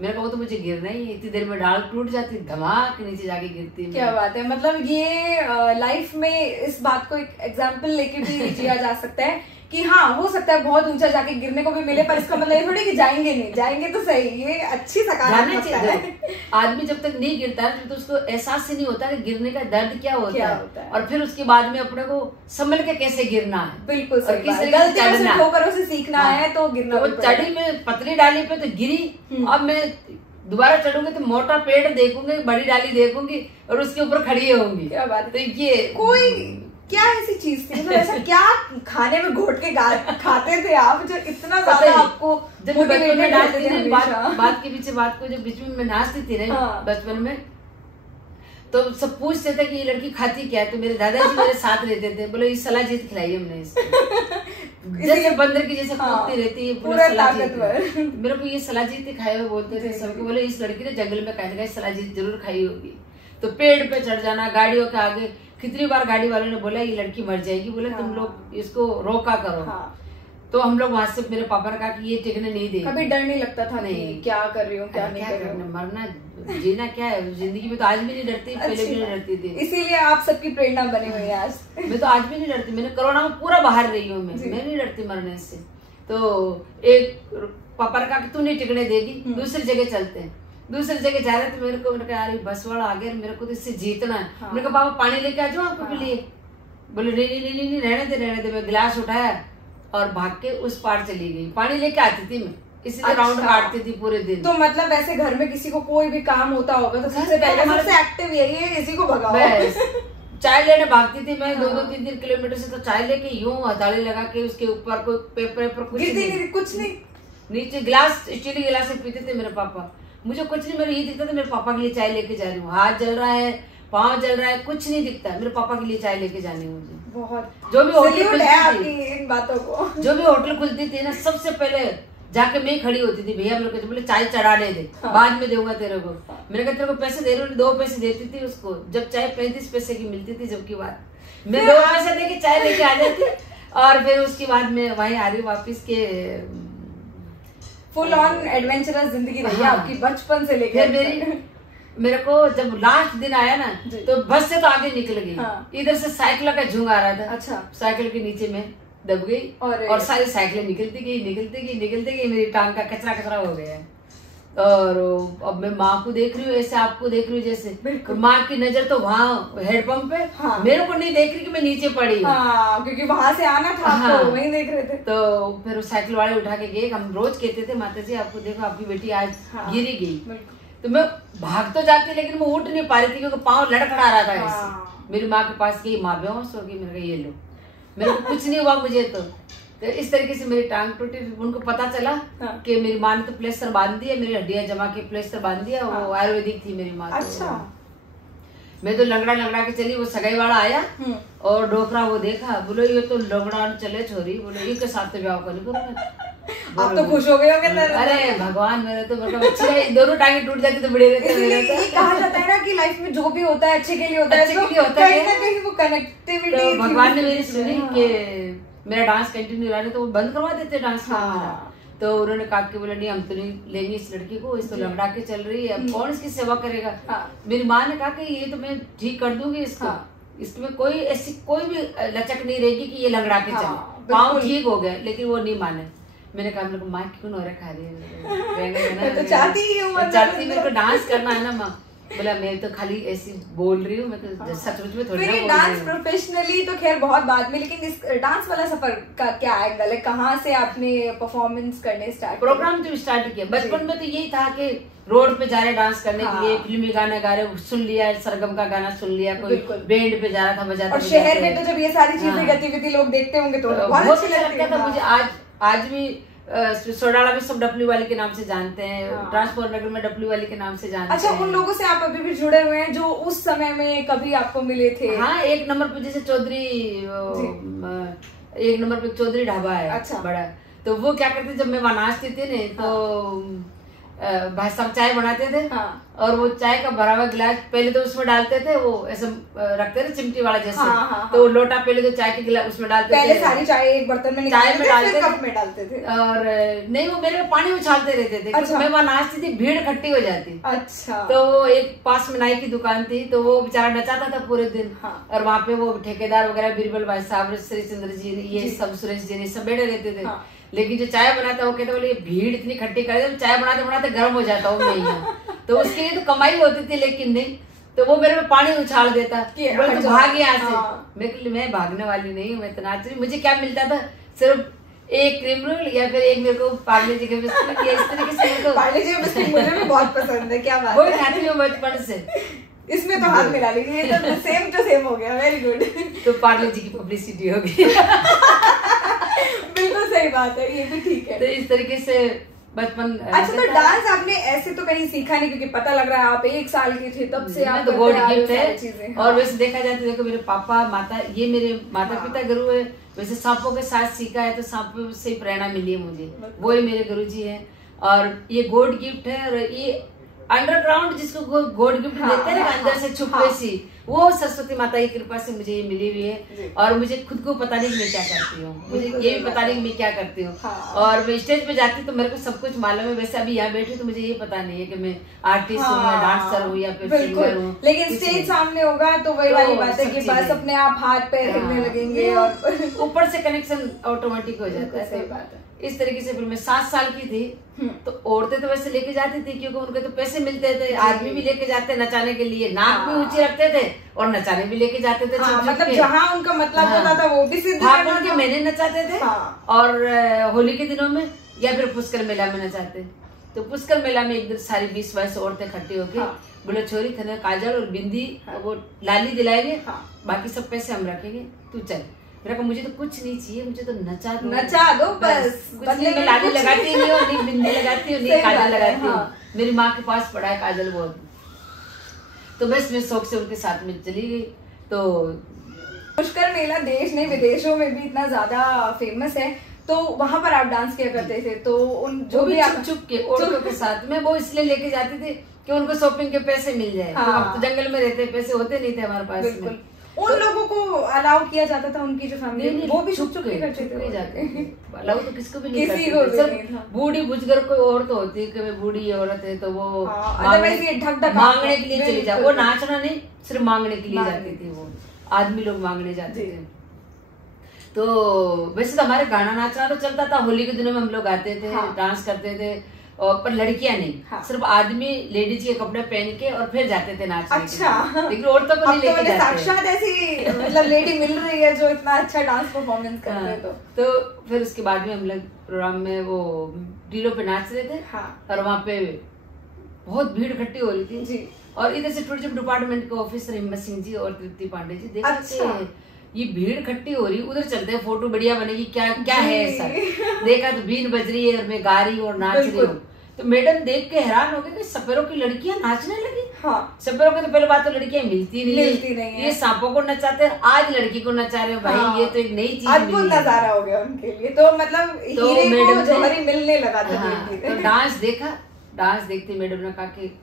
मैंने कहा वो तो मुझे गिरना ही, इतनी देर में डाल टूट जाती, धमाक नीचे जाके गिरती। क्या बात है। मतलब ये लाइफ में इस बात को एक एग्जाम्पल लेके भी जिया जा सकता है कि हाँ हो सकता है बहुत ऊंचा जाके गिरने को भी मिले, पर इसका मतलब ये थोड़ी कि जाएंगे नहीं, जाएंगे तो सही, ये अच्छी सकारात्मकता है। आदमी जब तक नहीं गिरता है तो उसको एहसास ही नहीं होता कि गिरने का दर्द क्या होता है, और फिर उसके बाद में अपने को संभल के कैसे गिरना है। बिल्कुल सही बात, गलतियों से ठोकरों से सीखना है तो गिरना। वो चढ़ी में पतली डाली पे तो गिरी, अब मैं दोबारा चढ़ूंगी तो मोटा पेड़ देखूंगी, बड़ी डाली देखूंगी और उसके ऊपर खड़ी होंगी। क्या बात है। तो ये कोई क्या ऐसी चीज थी, मतलब ऐसा क्या खाने में घोट के खाते थे आप जो इतना ज्यादा आपको जब बचपन में नाचती थी, बात के पीछे बात को जब बीच में मैं नाचती थी ना बचपन में, तो सब पूछते थे कि ये लड़की खाती क्या है, तो मेरे दादाजी मेरे साथ रहते थे, बोले ये सलाजीत खिलाई हमने इसको जैसे बंदर की जैसे कूदती रहती है पूरा ताकतवर, मेरे को ये सलाजीत खाए हुए बोलते थे सबको, बोले इस लड़की ने जंगल में कहीं ना कहीं सलाजीत जरूर खाई होगी। तो पेड़ पे चढ़ जाना, गाड़ियों के आगे, कितनी बार गाड़ी वालों ने बोला ये लड़की मर जाएगी, बोले तुम लोग इसको रोका करो। तो हम लोग वहां से मेरे पापा ने कहा कि ये टिकने नहीं देगी। कभी डर नहीं लगता था? नहीं, क्या कर रही हूँ क्या नहीं कर रही हूँ, मरना जीना क्या है जिंदगी में, तो आज भी नहीं डरती, पहले भी नहीं डरती थी। इसीलिए आप सबकी प्रेरणा बनी हुई है आज। मैं तो आज भी नहीं डरती, मैंने कोरोना में पूरा बाहर रही हूँ, मैं नहीं डरती मरने से। तो एक पापा ने कहा कि तू नहीं टिकने देगी, दूसरी जगह चलते हैं। दूसरी जगह जा रहे थे, मेरे को मैंने कहा यार बस वाला आ गया, मेरे को तो इससे जीतना है। मैंने कहा पापा पानी लेके आ जाओ आपके लिए, बोले नहीं नहीं नहीं नहीं रहने दे। मैं गिलास उठाया और भाग के उस पार चली गई, पानी लेके आती थी मैं, इसलिए राउंड काटती थी पूरे दिन। तो मतलब वैसे घर में किसी को कोई भी काम होता होगा तो सबसे पहले सबसे एक्टिव यही है, इसी को भगाओ। चाय लेने भागती थी मैं 2-3 किलोमीटर से, तो चाय लेके यूं हथौड़ी लगा के उसके ऊपर कोई पेपर कुछ नहीं नीचे गिलास, स्टील गिलास से पीते थे मेरे पापा। मुझे कुछ नहीं, मेरे ये दिखता था मेरे पापा के लिए चाय लेके जा रही हूँ, हाथ जल रहा है, पाँव जल रहा है, कुछ नहीं दिखता, मेरे पापा के लिए चाय लेके जानी है मुझे। बहुत जो भी होटल खुलती थी इन बातों को, जो भी होटल खुलती थी ना, सबसे पहले जाके मैं खड़ी होती थी, भैया मेरे को बोले चाय चढ़ाने दे, बाद में दूंगा तेरे को। मैंने कहा तेरे को पैसे दे रही हूँ, 2 पैसे देती थी उसको, जब चाय 35 पैसे की मिलती थी, जबकि बात मैं 2 पैसे देके चाय लेके आ जाती, और फिर उसके बाद में वहीं आ रही वापिस के। फुल ऑन एडवेंचरस जिंदगी रही है आपकी बचपन से लेकर। मेरे को जब लास्ट दिन आया ना, तो बस से तो आगे निकल गई, इधर से साइकिल का झुंग आ रहा था। अच्छा। साइकिल के नीचे में दब गई और सारी साइकिलें निकलती गई, मेरी टांग का कचरा हो गया है। और अब मैं माँ को देख रही हूँ, ऐसे आपको देख रही हूँ जैसे, माँ की नजर तो वहाँ हेडपंप पे, मेरे को नहीं देख रही कि मैं नीचे पड़ी हूँ, क्योंकि वहां से आना था, तो वहीं देख रहे थे। तो फिर साइकिल वाले उठा के गए, हम रोज कहते थे माता जी आपको देखो आपकी बेटी आज गिरी गई, तो मैं भाग तो जाती लेकिन मैं उठ नहीं पा रही थी क्योंकि पाँव लड़खड़ा रहा था ऐसे। मेरी माँ के पास गई, माँ बेहोश हो गई, मेरे को ये लो, मेरे को कुछ नहीं हुआ मुझे। तो इस तरीके से मेरी टांग टूटी। उनको पता चला कि मेरी माँ ने तो प्लेस्टर बांध दिया, मेरी हड्डियां जमा के प्लेस्टर बांध दिया, वो आयुर्वेदिक थी मेरी माँ। अच्छा। मैं तो लंगड़ा के चली, वो सगाई वाला आया और डोकरा वो देखा, बोलो ये तो लंगड़ा चले छोरी, बोलो ये के साथ ब्याह को नहीं करूँ। आप तो खुश हो गए होंगे। अरे भगवान, मेरे तो अच्छी दोनों टांगे टूट जाती तो बड़े रहते। ये कहा जाता है ना कि लाइफ में जो भी होता है अच्छे के लिए होता है, कहीं ना कहीं वो कनेक्टिविटी। भगवान ने मेरी सुनी कि मेरा डांस कंटिन्यू रहा है तो वो बंद करवा देते डांस करना। तो उन्होंने कहा कि बोले नहीं हम तो नहीं लेंगे इस लड़की को, इस तो लंगड़ा के चल रही है, अब कौन इसकी सेवा करेगा। मेरी माँ ने कहा कि ये तो मैं ठीक कर दूंगी इसको, इसमें कोई ऐसी कोई भी लचक नहीं रहेगी कि ये लंगड़ा के चले। पाँव ठीक हो गए लेकिन वो नहीं माने। मैंने कहा मेरे को माँ क्यों नौरे खा रही है, तो चाहती मेरे को डांस करना है ना माँ। बोला मैं तो खाली ऐसी बोल रही हूँ, मैं तो सचमुच में थोड़ी ना डांस प्रोफेशनली तो खैर बहुत बाद में, लेकिन इस डांस वाला सफर का क्या एंगल है, कहाँ से आपने परफॉर्मेंस करने स्टार्ट प्रोग्राम जो स्टार्ट किया? बचपन में तो यही था कि रोड पे जा रहे डांस करने के लिए, फिल्मी गाने गा रहे, सुन लिया सरगम का गाना सुन लिया, कोई बैंड पे जा रहा था बजाता। और शहर में तो जब ये सारी चीजें गतिविधि लोग देखते होंगे तो बहुत अच्छा लगता था मुझे। आज भी सोडाला में सब डपली वाली के नाम से जानते हैं, ट्रांसपोर्ट नगर में डपली वाली के नाम से जानते हैं। अच्छा, उन लोगों से आप अभी भी जुड़े हुए हैं जो उस समय में कभी आपको मिले थे? हाँ, 1 नंबर पे जैसे चौधरी, 1 नंबर पे चौधरी ढाबा है। अच्छा। बड़ा, तो वो क्या करते जब मैं वहां नाचती थी ना, तो भाई साहब चाय बनाते थे। हाँ। और वो चाय का भरा हुआ गिलास पहले तो उसमें डालते थे, वो ऐसे रखते थे चिमटी वाला जैसे। हाँ। तो लोटा पहले तो चाय के गिलास उसमें डालते पहले सारी चाय एक बर्तन में चाय में डालते कप में डालते थे। और नहीं, वो मेरे पानी उछालते रहते थे। अच्छा। मैं वहाँ नाचती थी, भीड़ इकट्ठी हो जाती। अच्छा। तो वो एक पास में नाई की दुकान थी, तो वो बेचारा नचाता था पूरे दिन। हाँ। और वहाँ पे वो ठेकेदार वगैरह बीरबल भाई साहब, श्री चंद्र जी, ये सब सुरेश जी सब बैठे रहते थे। हाँ। लेकिन जो चाय बनाता वो कहते बोले भीड़ इतनी इकट्ठी कर दे, चाय बनाते बनाते गर्म हो जाता हूँ मैं यहाँ। तो उसके लिए तो कमाई होती थी, लेकिन नहीं, तो वो मेरे में पानी उछाल देता, बोले तो भाग यहाँ से। मैं भागने वाली नहीं हूँ, मैं तो नाच रही। मुझे क्या मिलता था, सिर्फ एक क्रीम रोल या फिर एक मेरे को पार्ले जी के बिस्कुट, या इस तरीके से। पार्ले जी के बिस्कुट मुझे भी बहुत पसंद है। क्या बात है, वो खाती हूँ बचपन से। इसमें तो हाथ मिला लीजिए, तो सेम टू सेम हो गया। Very good. तो पार्ले जी की पब्लिसिटी होगी। बिल्कुल सही बात है, ये भी ठीक है। तो इस तरीके से बचपन। अच्छा, तो डांस आपने ऐसे तो कहीं सीखा नहीं, क्योंकि पता लग रहा है आप 1 साल की थे तब से आप तो गॉड गिफ्ट है। और वैसे देखा जाए तो देखो, मेरे पापा माता, ये मेरे माता पिता गुरु है। वैसे सांपों के साथ सीखा है, तो सांपों से प्रेरणा मिली है मुझे, वो ही मेरे गुरु जी है। और ये गॉड गिफ्ट है, और ये अंडरग्राउंड जिसको गॉड गिफ्ट देते हैं ना, अंदर से छुपे सी, वो सरस्वती माता की कृपा से मुझे ये मिली हुई है। और मुझे खुद को पता नहीं मैं क्या करती हूँ, मुझे ये भी पता नहीं मैं क्या करती हूँ। और मैं स्टेज पे जाती तो मेरे को सब कुछ मालूम है। वैसे अभी यहाँ बैठी तो मुझे ये पता नहीं है कि मैं आर्टिस्ट हूँ या डांसर हूँ या फिर सिंगर हूँ। लेकिन स्टेज सामने होगा तो वही वाली बात है कि बस अपने आप हाथ पैर हिलने लगेंगे और ऊपर से कनेक्शन ऑटोमेटिक हो जाता है। सही बात है। इस तरीके से फिर मैं 7 साल की थी, तो औरतें तो वैसे लेके जाती थी, क्योंकि उनके तो पैसे मिलते थे। आदमी भी लेके जाते नचाने के लिए, नाक भी ऊंची रखते थे और नचाने भी लेके जाते थे। मतलब जहाँ उनका मतलब होता था वो भी सिद्ध करना के मैंने नचाते थे। और होली के दिनों में या फिर पुष्कर मेला में नचाते। तो पुष्कर मेला में एक दिन सारी 20-22 औरतें इकट्ठी होके बोले छोरी थे काजल और बिंदी वो लाली दिलाएंगे, बाकी सब पैसे हम रखेंगे, तू चल। मेरा कहा मुझे तो कुछ नहीं चाहिए, मुझे तो नचा दो बस। कुछ नहीं, मैं लाली लगाती नहीं हूँ, नहीं बिंदी लगाती हूँ, नहीं काजल लगाती हूँ। मेरी माँ के पास पड़ा है काजल बहुत। तो बस मैं शौक से उनके साथ में चली गई। तो पुष्कर मेला देश नहीं विदेशों में भी इतना ज्यादा फेमस है, तो वहां पर आप डांस किया करते थे। तो उन जो भी आप चुप के औरतों के साथ में वो इसलिए लेके जाती थी कि उनको शॉपिंग के पैसे मिल जाए। तो जंगल में रहते, पैसे होते नहीं थे हमारे पास में। उन लोगों को अलाउ किया जाता था, उनकी जो फैमिली वो भी छुप के करते थे। अलाउ तो किसको भी नहीं करते। बूढ़ी बुजुर्ग कोई औरत होती है कि बूढ़ी औरत है तो वो मांगने के लिए चली जाए। वो नाचना नहीं, सिर्फ मांगने के लिए जाती थी। वो आदमी लोग मांगने जाते थे। तो वैसे तो हमारे गाना नाचना तो चलता था, होली के दिनों में हम लोग गाते थे, डांस करते थे। और पर लड़कियां नहीं, सिर्फ आदमी लेडीज के कपड़े पहन के और फिर जाते थे नाचने। अच्छा। लेकिन औरतों को नहीं लेके जाते। साक्षात ऐसी मतलब लेडी मिल रही है जो इतना अच्छा डांस परफॉर्मेंस करते हैं। तो फिर उसके बाद में हम लोग प्रोग्राम में वो टीलों पे नाच रहे थे। और वहाँ पे बहुत भीड़ इकट्ठी हो रही थी। और इधर से टूरिज्म डिपार्टमेंट के ऑफिसर हिम्मत सिंह जी और तृप्ति पांडे जी देखते ये भीड़ इकट्ठी हो रही, उधर चलते हैं, फोटो बढ़िया बनेगी, क्या क्या है ऐसा। देखा तो बीन बज रही है और मैं गा रही हूँ और नाच रही हूँ। तो मैडम देख के हैरान हो गए कि सपेरों की लड़कियां नाचने लगी। सपेरों की तो पहले बात तो लड़कियां मिलती नहीं है। ये सांपों को नचाते हैं, आज लड़की को नचा रहे हो भाई। ये तो एक नई चीज, अद्भुत नजारा हो गया उनके लिए। तो मतलब हीरे को जौहरी मिलने लगा था। तो डांस देखा, डांस देखते मैडम ने कहा कि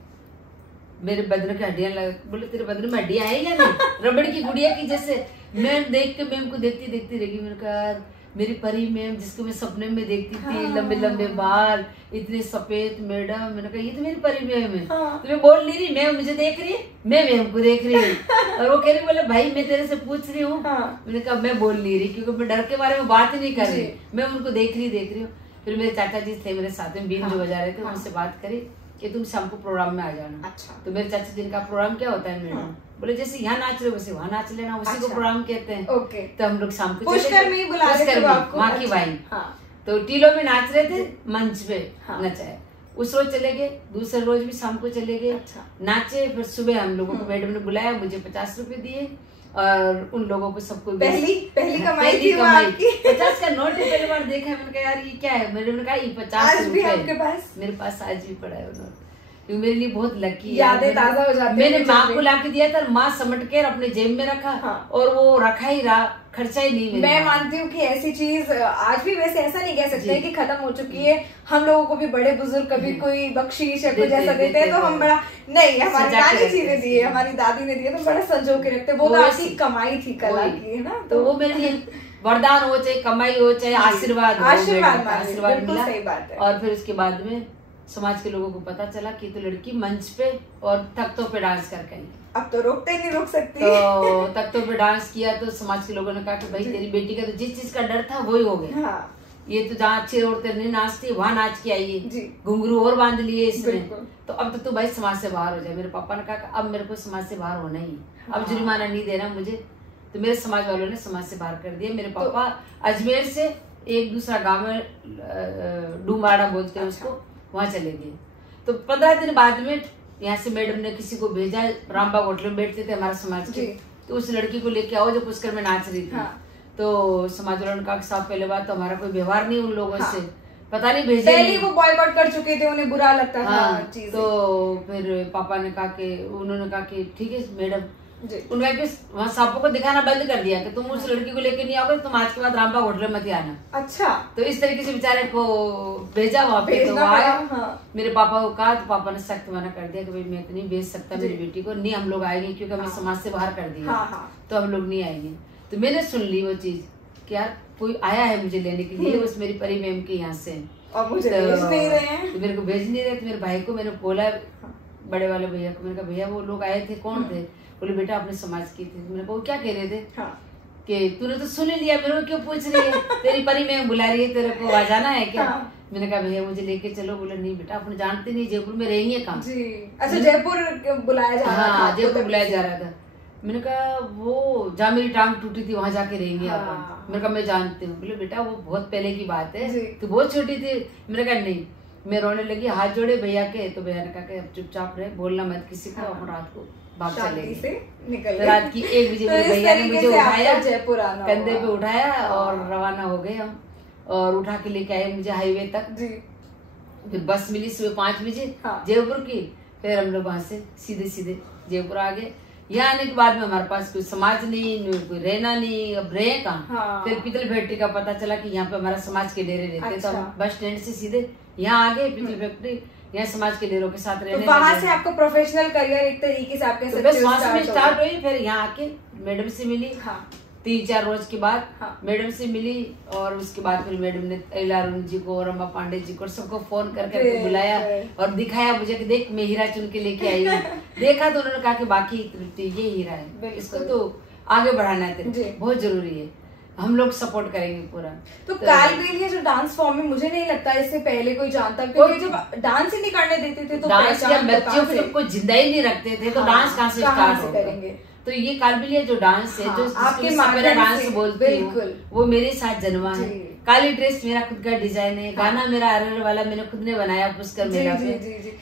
मेरे बदन की हड्डियां बोले तेरे बदन में हड्डियां है या नहीं, रबड़ की गुड़िया की जैसे। मैम देख के मैम को देखती देखती रही। मैंने कहा मेरी परी मैम जिसको मैं सपने में देखती थी, लंबे लंबे बाल, इतने सफेद मैडम। मैंने कहा ये तो मेरी परी मैम है। तो मैं बोल नहीं रही, मैम मुझे देख रही है, मैं मैम को देख रही हूँ। और वो कह रही बोले भाई मैं तेरे से पूछ रही हूँ। मैंने कहा मैं बोल नहीं रही, क्योंकि मैं डर के बारे में बात ही नहीं कर रही, मैं उनको देख रही हूँ। फिर मेरे चाचा जी थे मेरे साथ में, बीन जो बजा रहे थे, उनसे बात करी कि तुम शाम को प्रोग्राम में आ जाना। अच्छा। तो मेरे चाचा जी का प्रोग्राम क्या होता है मैडम? बोले जैसे यहाँ नाच रहे हो वैसे वहाँ नाच लेना, उसी को प्रोग्राम कहते हैं। ओके। तो हम लोग शाम को पुष्कर में बुला रहे थे आपको, माँ की वाइन। तो टीलों में नाच रहे थे, मंच पे नचाए। उस रोज चले गए, दूसरे रोज भी शाम को चले गए। नाचे। फिर सुबह हम लोगों को मैडम ने बुलाया, मुझे 50 रुपए दिए और उन लोगों को सबको पहली कमाई थी 50 का नोट पहली बार देखा। मैंने कहा यार ये क्या है? मैडम ने कहा ये 50 रुपए आपके पास? मेरे पास आज भी पड़ा है वो नोट। क्योंकि मेरे लिए बहुत लकी यादें ताजा हो जाती है। मैंने माँ को ला के दिया था, माँ समट के अपने जेब में रखा। और वो रखा ही रहा, खर्चा ही नहीं। मैं मानती हूँ कि ऐसी चीज आज भी, वैसे ऐसा नहीं कह सकते कि खत्म हो चुकी है। हम लोगों को भी बड़े बुजुर्ग कभी कोई बख्शीश या कुछ ऐसा देते हैं तो हम बड़ा, नहीं हमारी नानी जी ने दिए, हमारी दादी ने दिए तो बड़ा संजो के रखते। वो तो आपकी कमाई थी कला की, है ना। तो वो मेरे लिए वरदान हो, चाहे कमाई हो, चाहे आशीर्वाद मिला। सही बात है। और फिर उसके बाद में समाज के लोगों को पता चला कि तो लड़की मंच पे और तख्तों पे डांस करके आई। अब तो रोकते नहीं रोक सकती। तो तख्तों पे डांस किया तो समाज के लोगों ने कहा कि भाई तेरी बेटी का तो जिस चीज का डर था वही हो गया। ये तो जहाँ अच्छी औरतें नहीं नाचती वहाँ नाच के आई है, घुंघरू और बांध लिए इसमें, तो अब तो तू भाई समाज से बाहर हो जाए। मेरे पापा ने कहा अब मेरे को समाज से बाहर होना ही, अब जुर्माना नहीं देना मुझे। तो मेरे समाज वालों ने समाज से बाहर कर दिया। मेरे पापा अजमेर से एक दूसरा गांव में डूमाड़ा बोलते हैं उसको, वहां चले गए। तो 15 दिन बाद में यहाँ से मैडम ने किसी को भेजा, रामबाग होटल में बैठते थे हमारा समाज के, तो उस लड़की को लेके आओ जो पुष्कर में नाच रही थी। तो समाज वालों ने कहा साफ पहले बात तो हमारा कोई व्यवहार नहीं उन लोगों से, पता नहीं भेजे, पहले वो बॉयकॉट कर चुके थे, उन्हें बुरा लगता था। तो फिर पापा ने कहा कि उन्होंने कहा कि ठीक है मैडम, उन्होंने वहाँ सांपों को दिखाना बंद कर दिया कि तुम उस लड़की को लेके नहीं आओगे, तुम आज के बाद रामबाग होटल में मत आना। अच्छा। तो इस तरीके से बेचारे को भेजा वहाँ पे, तो आया। मेरे पापा को कहा तो पापा ने सख्त मना कर दिया कि भाई मैं तो नहीं भेज सकता मेरी बेटी को, नहीं हम लोग आएंगे क्योंकि हमें समाज से बाहर कर दिया, तो हम लोग नहीं आएंगे। तो मैंने सुन ली वो चीज कि यार कोई आया है मुझे लेने के लिए, बस मेरी परी मैम के यहाँ से, और मुझे भेज नहीं रहे हैं। तो मेरे को भेज नहीं रहे। तो मेरे भाई को मैंने बोला, बड़े वाले भैया को, मैंने कहा भैया वो लोग आए थे, कौन थे? बोले बेटा अपने समाज की थी। मैंने कहा क्या कह रहे थे? कि तूने तो सुन लिया, मेरे को क्यों पूछ रही है? तेरी परी मैम बुला रही है, तेरे को आ जाना है क्या? मैंने कहा भैया मुझे लेके चलो। बोले नहीं बेटा अपन जानते नहीं, जयपुर में रहेंगे कहाँ? अच्छा जयपुर बुलाया जा रहा था? हाँ जयपुर बुलाया जा रहा था। मैंने कहा वो जहाँ मेरी टांग टूटी थी वहां जाके रहेंगे अपन। मैंने कहा मैं जानती हूँ। बोले बेटा वो बहुत पहले की बात है, तो बहुत छोटी थी। मैंने कहा नहीं। मैं रोने लगी, हाथ जोड़े भैया के, तो भैया ने कहा अब चुपचाप रहे, बोलना मत किसी को, अपन रात को भाग चलेंगे। निकल रात की 1 बजे मेरे भैया ने मुझे उठाया, जयपुर कंधे पे उठाया और रवाना हो गए हम, और उठा के लेके आए मुझे हाईवे तक। फिर बस मिली सुबह 5 बजे जयपुर की, फिर हम लोग वहां से सीधे सीधे जयपुर आ गए। यहाँ आने के बाद में हमारे पास कोई समाज नहीं, कोई रहना नहीं, अब रहे कहाँ। फिर पीतल फैक्ट्री का पता चला कि यहाँ पे हमारा समाज के डेरे रहते, तो हम बस स्टैंड से सीधे यहाँ आ गए पीतल फैक्ट्री, यहाँ समाज के डेरों के साथ रहने। तो वहाँ से आपका प्रोफेशनल करियर एक तरीके से आपके स्टार्ट हुई। फिर यहाँ आके मैडम से मिली 3-4 रोज के बाद, मैडम से मिली, और उसके बाद फिर मैडम ने अरुण जी को, रमा पांडे जी को, सबको फोन करके बुलाया और दिखाया मुझे कि देख मैं हीरा चुन के लेके आई हूँ। देखा तो उन्होंने कहा कि बाकी ये हीरा है, इसको तो आगे बढ़ाना है, तेरे बहुत जरूरी है, हम लोग सपोर्ट करेंगे पूरा। तो कालबेलिया जो डांस फॉर्म है, मुझे नहीं लगता इससे पहले कोई जानता, क्योंकि जब डांस ही नहीं करने देते थे तो डांस या बच्चों को जब कोई जिंदा ही नहीं रखते थे तो डांस कहाँ से स्टार्ट करेंगे? तो ये कालबेलिया जो डांस है, जो आपके मेरा डांस बोलते हैं, वो मेरे साथ जन्मा है। काली ड्रेस मेरा खुद का डिजाइन है, गाना मेरा अरर वाला मैंने खुद ने बनाया पुष्कर मेला पे।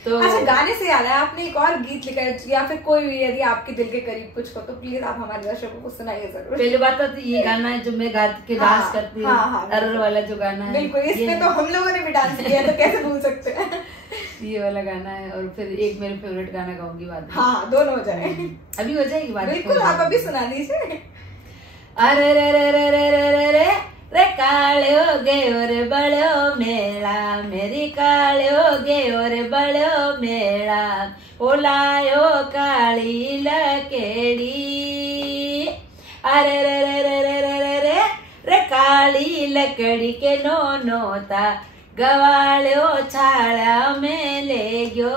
तो अच्छा गाने से याद है, आपने एक और गीत लिखा है या फिर कोई भी यदि आपके दिल के करीब कुछ हो तो प्लीज आप हमारे दर्शकों को सुनाइए जरूर। पहली बात तो ये गाना है जो मैं गा के डांस करती हूँ, अरर वाला जो गाना है। बिल्कुल, इसमें तो हम लोगों ने भी डांस किया तो कैसे भूल सकते हैं। ये वाला गाना है, और फिर एक मेरे फेवरेट गाना गाऊंगी बाद में। हाँ दोनों हो जाए, अभी हो जाएगी बात। बिल्कुल, आप अभी सुना दीजिए। अरे रे रे रे रे रे रे रे रे कालियो गयो रे बड़ो मेला, मेरी कालियो गयो रे बड़ो मेला, ओलायो काली लकेड़ी। अरे रे रे रे रे रे रे रे रे काली लकड़ी के नो नोता, गवालियो छाड़ा में ले गयो।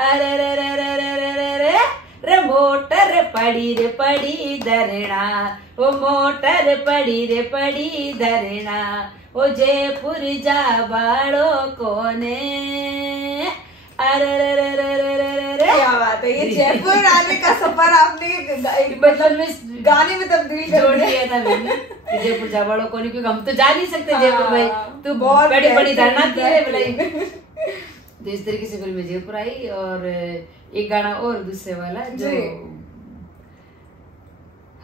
अरे रे रे रे रे रे रे रे रे मोटर पड़ी रे पड़ी धरना, ओ मोटर पड़ी रे पड़ी धरना, ओ जयपुर जा बाड़ो कोने। अरे रे रे रे रे रे रे रे क्या बात है, ये जयपुर आने का सफर आपने मतलब गाने में तब्दील जोड़ दिया था मैंने, जयपुर जा बाड़ो कोने, क्योंकि हम तो जा नहीं सकते जयपुर भाई, तो बहुत बड़ी बड़ी धरना थी रे भाई। तो इस तरीके से फिर मैं जयपुर आई, और एक गाना और दूसरे वाला जो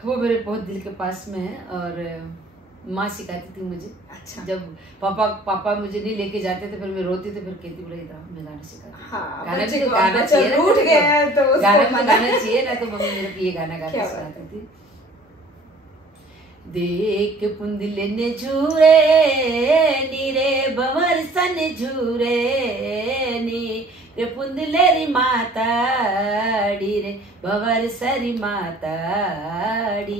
वो मेरे बहुत दिल के पास में है, और माँ सिखाती थी मुझे। अच्छा। जब पापा मुझे नहीं लेके जाते थे, फिर मैं रोती थी, फिर कहती बोले मैं गाना सिखाती। हाँ, गाना बच्चे भी तो को गाना बच्चा चाहिए रूठ गया है तो उसको गाना चाहिए ना, तो मम्मी मेरे को ये गाना गाना सिखाती थी। देख पुंदिले ने झूरे नीरे बवर सन झूरे नी रे पुंदिले री माताड़ी रे बवर सरी माताड़ी।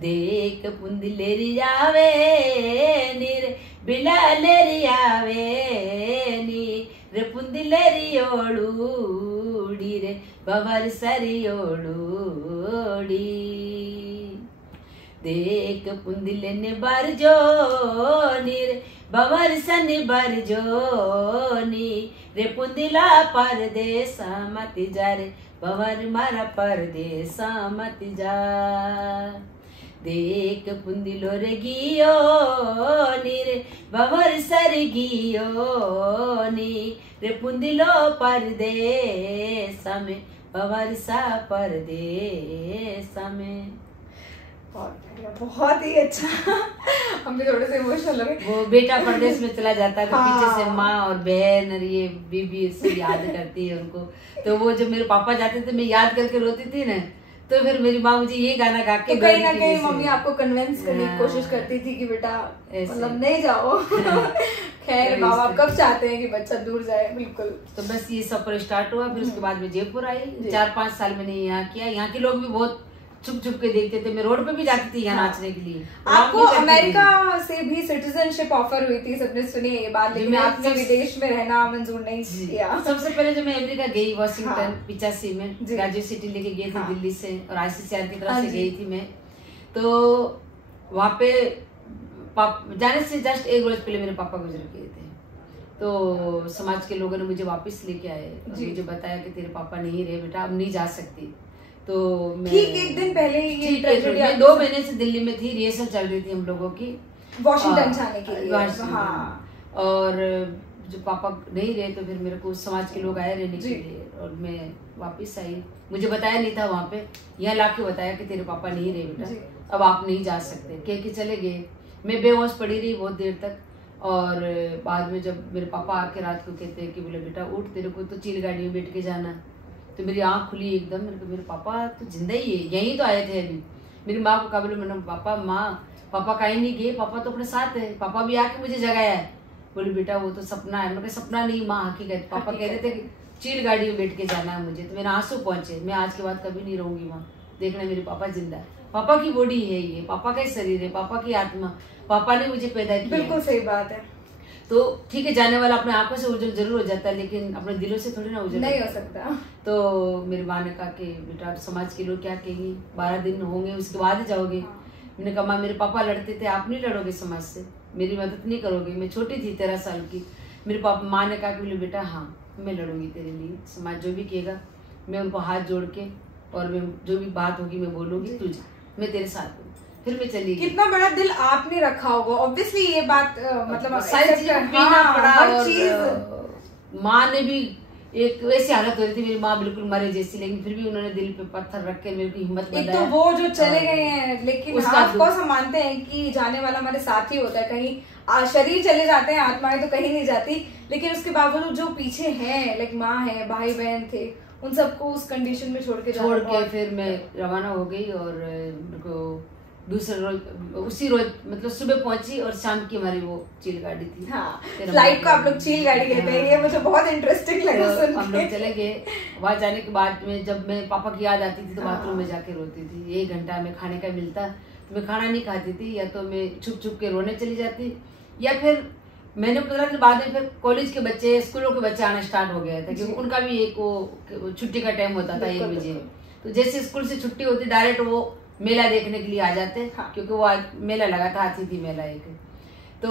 देख पुंदिलेरी आवे नी रे बिलालेरी आवे नी रे पुंदिलेरी ओळूडी रे बवर सरी ओळूडी। देख पुंदिले ने बरजो नी रे बवर सनी बरजो नी रे पुंदिला परदेसा मत जा रे बवर मारा परदेसा मत जा। देख पुंदिलो रे गियो नी रे बवर सर गियो नी रे पुंदिलो परदेसा में बवर सा परदेसा में। बहुत ही अच्छा। हम भी थोड़े से इमोशनल हो गए। वो बेटा परदेश में चला जाता है तो पीछे से माँ और बहन और ये बीबी से याद करती है उनको। तो वो जब मेरे पापा जाते थे मैं याद करके रोती थी ना, तो फिर मेरी माँ मुझे ये गाना गा के, तो कहीं ना कहीं मम्मी आपको कन्विंस करने की कोशिश करती थी कि बेटा मतलब नहीं जाओ। खैर माँ बाप कब चाहते हैं कि बच्चा दूर जाए। बिल्कुल। तो बस ये सफर स्टार्ट हुआ। फिर उसके बाद में जयपुर आई। 4-5 साल मैंने यहाँ किया। यहाँ के लोग भी बहुत छुप छुप के देखते थे। मैं रोड पे भी जाती थी यहाँ नाचने के लिए। आपको अमेरिका से भी सिटीजनशिप ऑफर हुई थी, सबने सुनी है ये बात, लेकिन आपने विदेश में रहना मंजूर नहीं किया। सबसे पहले जब मैं अमेरिका गई वॉशिंगटन 85 में ग्रेजुएट सिटी लेके गई थी दिल्ली से, और ICCR की तरफ से गई थी मैं। तो वहाँ पे जाने से जस्ट एक रोज पहले मेरे पापा गुजर गए थे। तो समाज के लोगों ने मुझे वापस लेके आए और मुझे बताया कि तेरे पापा नहीं रहे बेटा, अब नहीं जा सकती। तो मैं ठीक एक दिन पहले ये ट्रेजेडी, मैं 2 महीने से दिल्ली में थी, रिहर्सल चल रही थी हम लोगों की वॉशिंगटन जाने के लिए। हाँ। और जो पापा नहीं रहे तो फिर मेरे को समाज के लोग आए रहने के लिए, और मैं वापस आई। मुझे बताया नहीं था वहाँ पे, यहाँ लाके बताया कि तेरे पापा नहीं रहे बेटा, अब आप नहीं जा सकते, कह के चले गए। मैं बेहोश पड़ी रही बहुत देर तक। और बाद में जब मेरे पापा आके रात को कहते हैं कि बोले बेटा उठ, तेरे को तो चिल गाड़ी में बैठ के जाना। तो मेरी आँख खुली एकदम। मेरे पापा तो जिंदा ही है, यहीं तो आए थे अभी। मेरी माँ को कहा, बोले मैंने पापा कहीं नहीं गए, पापा तो अपने साथ है, पापा भी आके मुझे जगाया है। बोले बेटा वो तो सपना है। मैं सपना नहीं माँ, हकीकत। पापा कह रहे थे कि चिल गाड़ी में बैठ के जाना है मुझे। तो मेरे आंसू पहुंचे। मैं आज के बाद कभी नहीं रहूंगी वहाँ, देखना मेरे पापा जिंदा है। पापा की बॉडी है ये, पापा का ही शरीर है, पापा की आत्मा, पापा ने मुझे पैदा किया। बिल्कुल सही बात है। तो ठीक है, जाने वाला अपने आंखों से उजल जरूर हो जाता है, लेकिन अपने दिलों से थोड़ी ना उजल नहीं हो सकता। तो मेरी माँ ने कहा कि बेटा समाज के लोग क्या कहेंगे, 12 दिन होंगे उसके बाद ही जाओगे। मैंने कहा माँ मेरे पापा लड़ते थे, आप नहीं लड़ोगे समाज से, मेरी मदद नहीं करोगे। मैं छोटी थी 13 साल की। मेरे पापा माँ ने कहा कि बोले बेटा हाँ मैं लड़ूंगी तेरे लिए, समाज जो भी कहेगा मैं उनको हाथ जोड़ के, और मैं जो भी बात होगी मैं बोलूंगी, तुझे मैं तेरे साथ हूँ। फिर मैं चली गई। कितना बड़ा दिल आपने रखा होगा। ऑब्वियसली ये बात मतलब सारी चीजें पीना पड़ा। और माँ ने भी एक वैसी हालत हो रही थी, मेरी माँ बिल्कुल मरे जैसी, लेकिन फिर भी उन्होंने दिल पे पत्थर रख के मेरे को हिम्मत बनाया। तो वो जो चले गए हैं, लेकिन ऑफकोर्स हम मानते हैं कि जाने वाला हमारे साथ ही होता है। कहीं शरीर चले जाते हैं, आत्माएं तो कहीं नहीं जाती, लेकिन उसके बावजूद जो पीछे हैं, लाइक माँ है, भाई बहन थे, उन सबको उस कंडीशन में छोड़ के फिर मैं रवाना हो गई। और मेरे को दूसरे रोज उसी रोज मतलब सुबह पहुंची, और शाम की हमारी वो चील गाड़ी थी। हाँ, फ्लाइट को आप लोग चील गाड़ी कहते हैं। ये मुझे बहुत इंटरेस्टिंग लगा सुन के। हम लोग चले गए। वहाँ जाने के बाद में जब मैं पापा की याद आती थी तो बाथरूम में जाके रोती थी। 1 घंटा में खाने का मिलता तो मैं खाना नहीं खाती थी, या तो मैं छुप छुप के रोने चली जाती, या फिर मैंने 15 दिन बाद में फिर कॉलेज के बच्चे, स्कूलों के बच्चे आना स्टार्ट हो गया था, क्योंकि उनका भी एक वो छुट्टी का टाइम होता था 1 बजे। तो जैसे स्कूल से छुट्टी होती डायरेक्ट वो मेला देखने के लिए आ जाते। हाँ। क्योंकि वो मेला लगा था, हाथी थी मेला एक। तो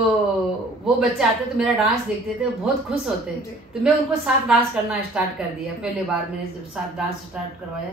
वो बच्चे आते तो मेरा डांस देखते थे, बहुत खुश होते। तो मैं उनको साथ डांस करना स्टार्ट कर दिया। पहले बार मैंने जब साथ डांस स्टार्ट करवाया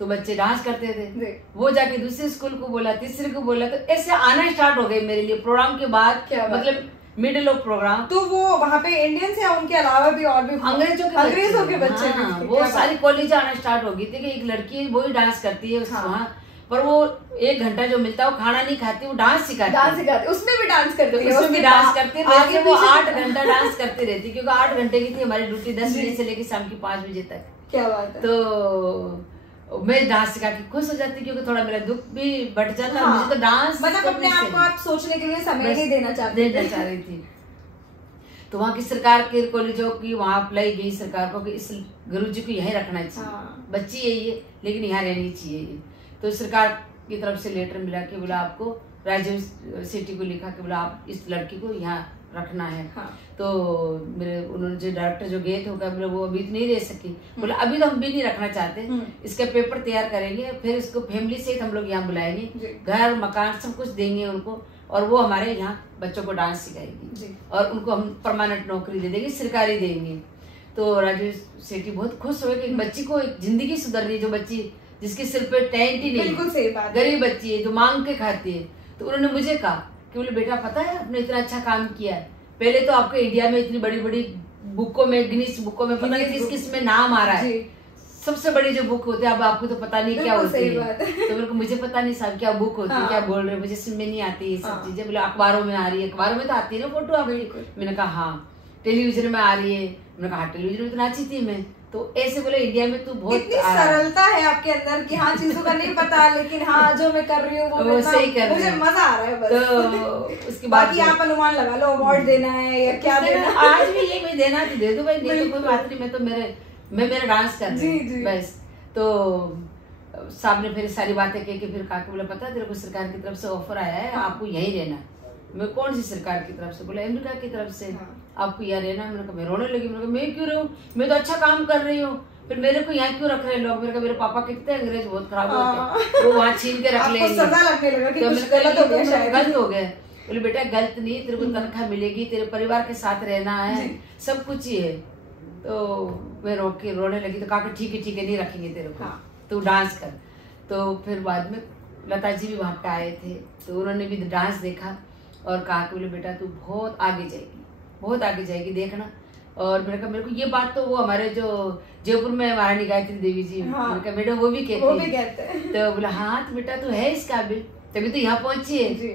तो बच्चे डांस करते थे। वो जाके दूसरे स्कूल को बोला, तीसरे को बोला, तो ऐसे आना स्टार्ट हो गए मेरे लिए प्रोग्राम के बाद। मतलब मिडिल ऑफ प्रोग्राम। तो वो वहाँ पे इंडियंस या उनके अलावा भी और भी अंग्रेजों के बच्चे। हाँ, वो सारी कॉलेज आना स्टार्ट हो गई थी कि एक लड़की वो ही डांस करती है। वहाँ पर वो 1 घंटा जो मिलता है वो खाना नहीं खाती, वो डांस सिखाती, उसमें भी डांस करती है, उसमें भी डांस करती है। आगे वो 8 घंटा डांस करती रहती, क्योंकि 8 घंटे की थी हमारी ड्यूटी, 10 बजे से लेकर शाम की 5 बजे तक। क्या बात है। तो मैं डांस सिखा के खुश हो जाती, क्योंकि थोड़ा मेरा दुख भी बढ़ जाता। हाँ, मुझे तो डांस मतलब अपने आप को आप सोचने के लिए समय नहीं देना चाह रही थी। तो वहाँ की सरकार के कॉलेजों की वहाँ अप्लाई गई सरकार को कि इस गुरु जी को यहीं रखना चाहिए। हाँ। बच्ची है ये, लेकिन यहाँ रहनी चाहिए ये। तो सरकार की तरफ से लेटर मिला कि बोला आपको राजीव सेठी को लिखा कि बोला आप इस लड़की को यहाँ रखना है। हाँ। तो मेरे उन्होंने जो डायरेक्टर जो गए थे बोला वो अभी तो नहीं रह सकी। बोला अभी तो हम भी नहीं रखना चाहते, इसका पेपर तैयार करेंगे, फिर इसको फैमिली से हम लोग यहाँ बुलाएंगे, घर मकान सब कुछ देंगे उनको, और वो हमारे यहाँ बच्चों को डांस सिखाएगी और उनको हम परमानेंट नौकरी दे देंगे, सरकारी देंगे। तो राजीव सेठी बहुत खुश हुए कि एक बच्ची को एक जिंदगी सुधर रही है, जो बच्ची जिसके सिर पे टैलेंट ही नहीं, बिल्कुल सही बात, गरीब बच्ची है जो मांग के खाती है। तो उन्होंने मुझे कहा कि बोले बेटा पता है आपने इतना अच्छा काम किया है, पहले तो आपके इंडिया में इतनी बड़ी बड़ी बुकों में, गिनीज बुकों में पता नहीं किस किस में नाम आ रहा है, सबसे बड़ी जो बुक होती है, अब आपको तो पता नहीं क्या होती है। तो मेरे को मुझे पता नहीं साहब क्या बुक होती है, क्या बोल रहे, मुझे समझ में नहीं आती ये सब चीजें। बोले अखबारों में आ रही है, अखबारों में तो आती है ना फोटो आपकी। मैंने कहा हाँ। टेलीविजन में आ रही है, मैंने कहा टेलीविजन में तो नाची थी मैं। तो ऐसे बोले इंडिया में तू बहुत इतनी सरलता है आपके अंदर कि हाँ चीजों का नहीं पता, लेकिन हाँ जो मैं कर रही हूँ वो सही कर रही हूँ, मुझे मजा आ रहा है बस। तो उसके बाद आप अनुमान लगा लो अवार्ड देना है या क्या देना, आज भी ये मैं देना तो दे दो भाई, नहीं तो कोई बात नहीं, मैं मेरा डांस कर रही हूँ बस। तो साहब ने फिर सारी बातें कह के फिर कहा बोला पता है तेरे को सरकार की तरफ से ऑफर आया है, आपको यहीं रहना। मैं कौन सी सरकार की तरफ से? बोला अमेरिका की तरफ से, आपको यहाँ रहना। मैंने कहा मैं रोने लगी, मैंने कहा मैं क्यों रहूं, मैं तो अच्छा काम कर रही हूँ, फिर मेरे को यहाँ क्यों रख रहे हैं लोग? मेरे कहा मेरे पापा कितने अंग्रेज बहुत खराब होते, वो वहाँ छीन के रख लेंगे, गलत हो गया। बोले बेटा गलत नहीं, तेरे को तनख्वाह मिलेगी, तेरे परिवार के साथ रहना है, सब कुछ ही है। तो मैं रोने लगी, तो कहा ठीक है नहीं रखेंगे तेरे को, तू डांस कर। तो फिर बाद में लता जी भी वहाँ पे आए थे, तो उन्होंने भी डांस देखा और कहा कि बोले बेटा तू बहुत आगे जाएगी देखना। और मेरे को ये बात तो वो हमारे जो जयपुर में महारानी गायत्री देवी जी, मैंने कहा बेटा वो भी कहते हैं। तो बोला हाँ तो बेटा तू है इस काबिल, तभी तो यहाँ पहुंची है।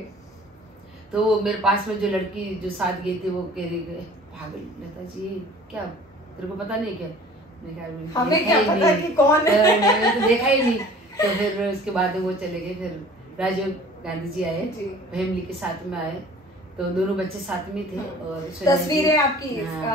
तो मेरे पास में जो लड़की जो साथ गई थी वो कह रही पागल लता जी क्या तेरे को पता नहीं क्या? हमें क्या पता कि कौन है, मैंने तो देखा ही नहीं। तो फिर उसके बाद वो चले गए, फिर राजीव गांधी जी आए, फैमिली के साथ में आए, तो दोनों बच्चे साथ में थे। और तस्वीरें आपकी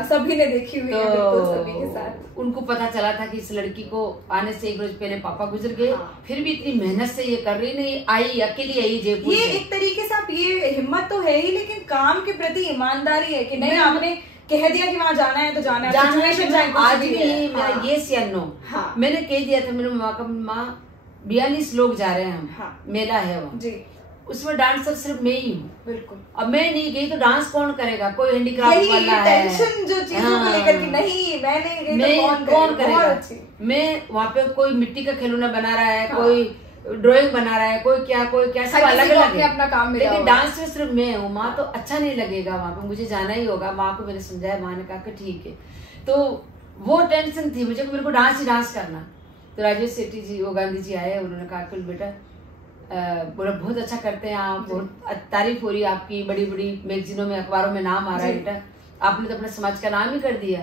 सभी ने देखी हुई है, बिल्कुल सभी के साथ। उनको पता चला था कि इस लड़की को आने से 1 रोज पहले पापा गुजर गए, फिर भी इतनी मेहनत से ये कर रही, नहीं आई अकेली आई जयपुर। ये एक तरीके से आप ये हिम्मत तो है ही, लेकिन काम के प्रति ईमानदारी है कि नहीं आपने कह दिया कि वहाँ जाना है तो जाना है। आज भी मेरा येस या नो, मैंने कह दिया था मेरे माँ 42 लोग जा रहे हैं हम, मेला है वहाँ, उसमें डांसर सिर्फ मैं ही हूँ। बिल्कुल, अब मैं नहीं गई तो डांस कौन करेगा? कोई हैंडीक्राफ्ट वाला है, टेंशन जो चीजों को लेकर कि नहीं मैं नहीं गई तो कौन करेगा? मैं वहाँ पे कोई मिट्टी का खिलौना बना रहा है, कोई ड्राइंग बना रहा है, कोई क्या सब अलग अलग है अपना काम, लेकिन डांस में सिर्फ मैं हूँ। माँ तो अच्छा नहीं लगेगा वहाँ पे, मुझे जाना ही होगा। माँ को मैंने समझाया, माँ ने कहा कि ठीक है। तो वो टेंशन थी मुझे कि मेरे को डांस करना। तो राजीव सेठी जी वो गांधी जी आए, उन्होंने कहा कि बेटा बोला बहुत अच्छा करते हैं आप, बहुत तारीफ हो रही है आपकी, बड़ी बड़ी मैगजीनों में अखबारों में नाम आ रहा है बेटा, आपने तो अपने समाज का नाम ही कर दिया।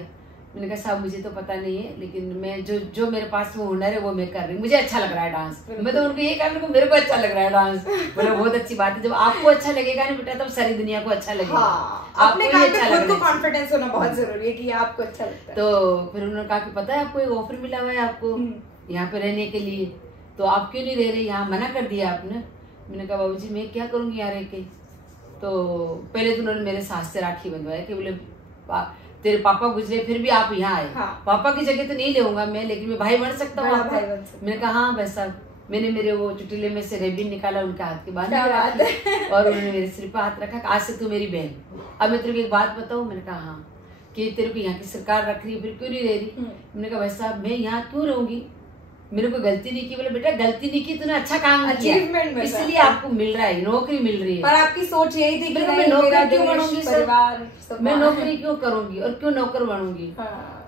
मैंने कहा साहब मुझे तो पता नहीं है, लेकिन मैं जो मेरे पास वो हुनर है वो मैं कर रही हूँ, मुझे अच्छा लग रहा है डांस। मैं तो उनको ये कहा मेरे को अच्छा लग रहा है डांस। बोला बहुत अच्छी बात है, जब आपको अच्छा लगेगा ना बेटा तब सारी दुनिया को अच्छा लगेगा। आपको अच्छा खुद को कॉन्फिडेंस होना बहुत जरूरी है कि आपको अच्छा लगता है। तो फिर उन्होंने कहा कि पता है आपको एक ऑफर मिला हुआ है आपको यहाँ पे रहने के लिए, तो आप क्यों नहीं रह रहे? यहाँ मना कर दिया आपने। मैंने कहा बाबूजी मैं क्या करूँगी यहाँ रह के? तो पहले तो उन्होंने मेरे सास से राखी बंधवाया कि बोले तेरे पापा गुजरे फिर भी आप यहाँ आए। पापा की जगह तो नहीं लेऊंगा मैं, लेकिन मैं भाई बन सकता हूँ आपका। मैंने कहा हाँ भाई साहब। मैंने मेरे वो चुटिले में से रेबिन निकाला, उनके हाथ के बांध और उन्होंने मेरे सिर पर हाथ रखा, आज से तू मेरी बहन। अब मैं तेरे को एक बात बताऊँ? मैंने कहा हाँ। कि तेरे को यहाँ की सरकार रख रही है फिर क्यों नहीं रह रही? मैंने कहा भाई साहब मैं यहाँ क्यों रहूंगी? मेरे को गलती नहीं की, बोले बेटा गलती नहीं की, तूने अच्छा काम किया, इसलिए आपको मिल रहा है, नौकरी मिल रही है। पर आपकी सोच यही थी कि मैं नौकरी क्यों बनूंगी सर, मैं नौकरी क्यों करूंगी और क्यों नौकर बनूंगी।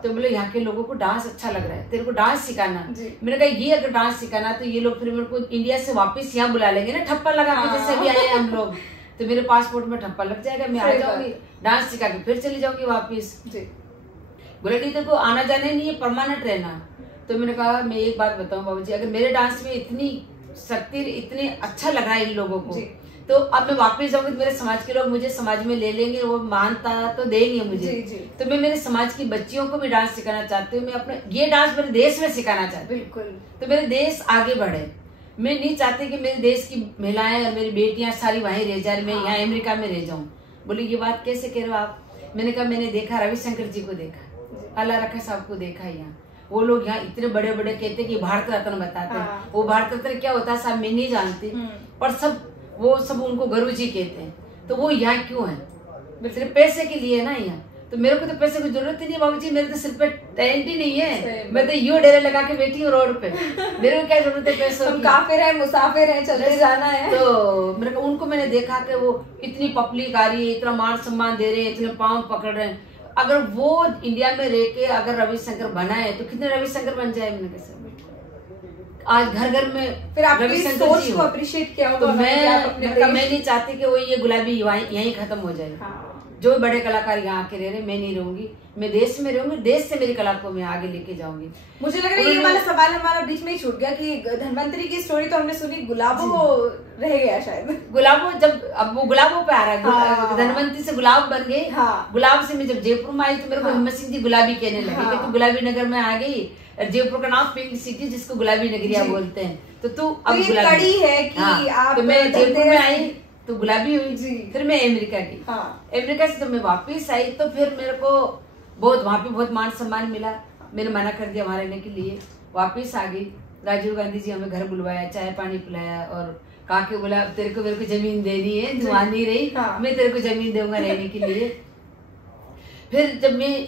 तो बोले यहाँ के लोगों को डांस अच्छा लग रहा है, तेरे को डांस सिखाना। मैंने कहा ये अगर डांस सिखाना तो ये लोग फिर मेरे को इंडिया से वापस यहाँ बुला लेंगे ना, ठप्पा लगा के जैसे भी आए हम लोग, तो मेरे पासपोर्ट में ठप्पा लग जाएगा, मैं आ जाऊंगी डांस सिखा के फिर चली जाऊंगी वापिस। बोले नहीं तेरे को आना जाने नहीं है, परमानेंट रहना। तो मैंने कहा मैं एक बात बताऊं बाबूजी, अगर मेरे डांस में इतनी शक्ति, इतने अच्छा लग रहा है इन लोगों को, तो अब मैं वापस जाऊंगी तो मेरे समाज के लोग मुझे समाज में ले लेंगे, वो मानता तो देंगे मुझे। तो मैं मेरे समाज की बच्चियों को भी डांस सिखाना चाहती हूँ, मैं अपने ये डांस मेरे देश में सिखाना चाहती हूँ। बिल्कुल। तो मेरे देश आगे बढ़े, मैं नहीं चाहती कि मेरे देश की महिलाएं और मेरी बेटियां सारी वहीं रह जाए, मैं यहाँ अमेरिका में रह जाऊँ। बोले ये बात कैसे कह रहे हो आप? मैंने कहा मैंने देखा, रविशंकर जी को देखा, अल्लाह रखा साहब को देखा, यहाँ वो लोग यहाँ इतने बड़े बड़े कहते कि भारत रत्न बताते हैं। वो भारत रत्न क्या होता है साहब मैं नहीं जानती, पर वो सब उनको गुरु जी कहते हैं। तो वो यहाँ क्यों है? सिर्फ पैसे के लिए ना यहाँ। तो मेरे को तो पैसे की जरूरत ही नहीं बाबूजी, मेरे तो सिर पे टैलेंट ही नहीं है, मैं तो यूं डेरे लगा के बैठी हूँ रोड पे, मेरे को क्या जरूरत है पैसों की? काफिर है, मुसाफिर है, चलते जाना है। तो मेरे को उनको मैंने देखा कि वो इतनी पब्लिक आ रही है, इतना मान सम्मान दे रहे हैं, इतने पाँव पकड़ रहे हैं। अगर वो इंडिया में रह के अगर रविशंकर बना है तो कितने रविशंकर बन जाए? मैंने कैसे आज घर घर में फिर आपकी सोच को अप्रिशिएट किया होगा। तो मैं नहीं चाहती कि वो ये गुलाबी यहीं खत्म हो जाए। जो बड़े कलाकार यहाँ आके रह रहे, मैं नहीं रहूंगी, मैं देश में रहूंगी, देश से मेरी कला को मैं आगे लेके जाऊंगी। मुझे लग रहा है ये वाला सवाल हमारा बीच में ही छूट गया कि धनवंतरी की स्टोरी तो हमने सुनी, गुलाबो रह गया शायद। गुलाबो जब अब वो गुलाबो पे आ रहा है, धनवंतरी से गुलाब बन गई। गुलाब से मैं जब जयपुर में आई तो मेरे को हिम्मत सिंह जी गुलाबी कहने लगे कि तू गुलाबी नगर में आ गई, जयपुर का नाम पिंक सिटी जिसको गुलाबी नगरिया बोलते हैं, तो तू अब गुलाबी है कि आप। तो मैं जयपुर में आई तो गुलाबी हुई, फिर मैं अमेरिका गई। अमेरिका से जब मैं वापस आई तो फिर मेरे को बहुत वहाँ पे बहुत मान सम्मान मिला। मैंने मना कर दिया वहाँ रहने के लिए, वापस आ गई। राजीव गांधी जी हमें घर बुलवाया, चाय पानी पिलाया और कहा कि बोला तेरे को मेरे को जमीन देनी है, तू आ नहीं रही, मैं तेरे को जमीन दूंगा रहने के लिए। फिर जब मैं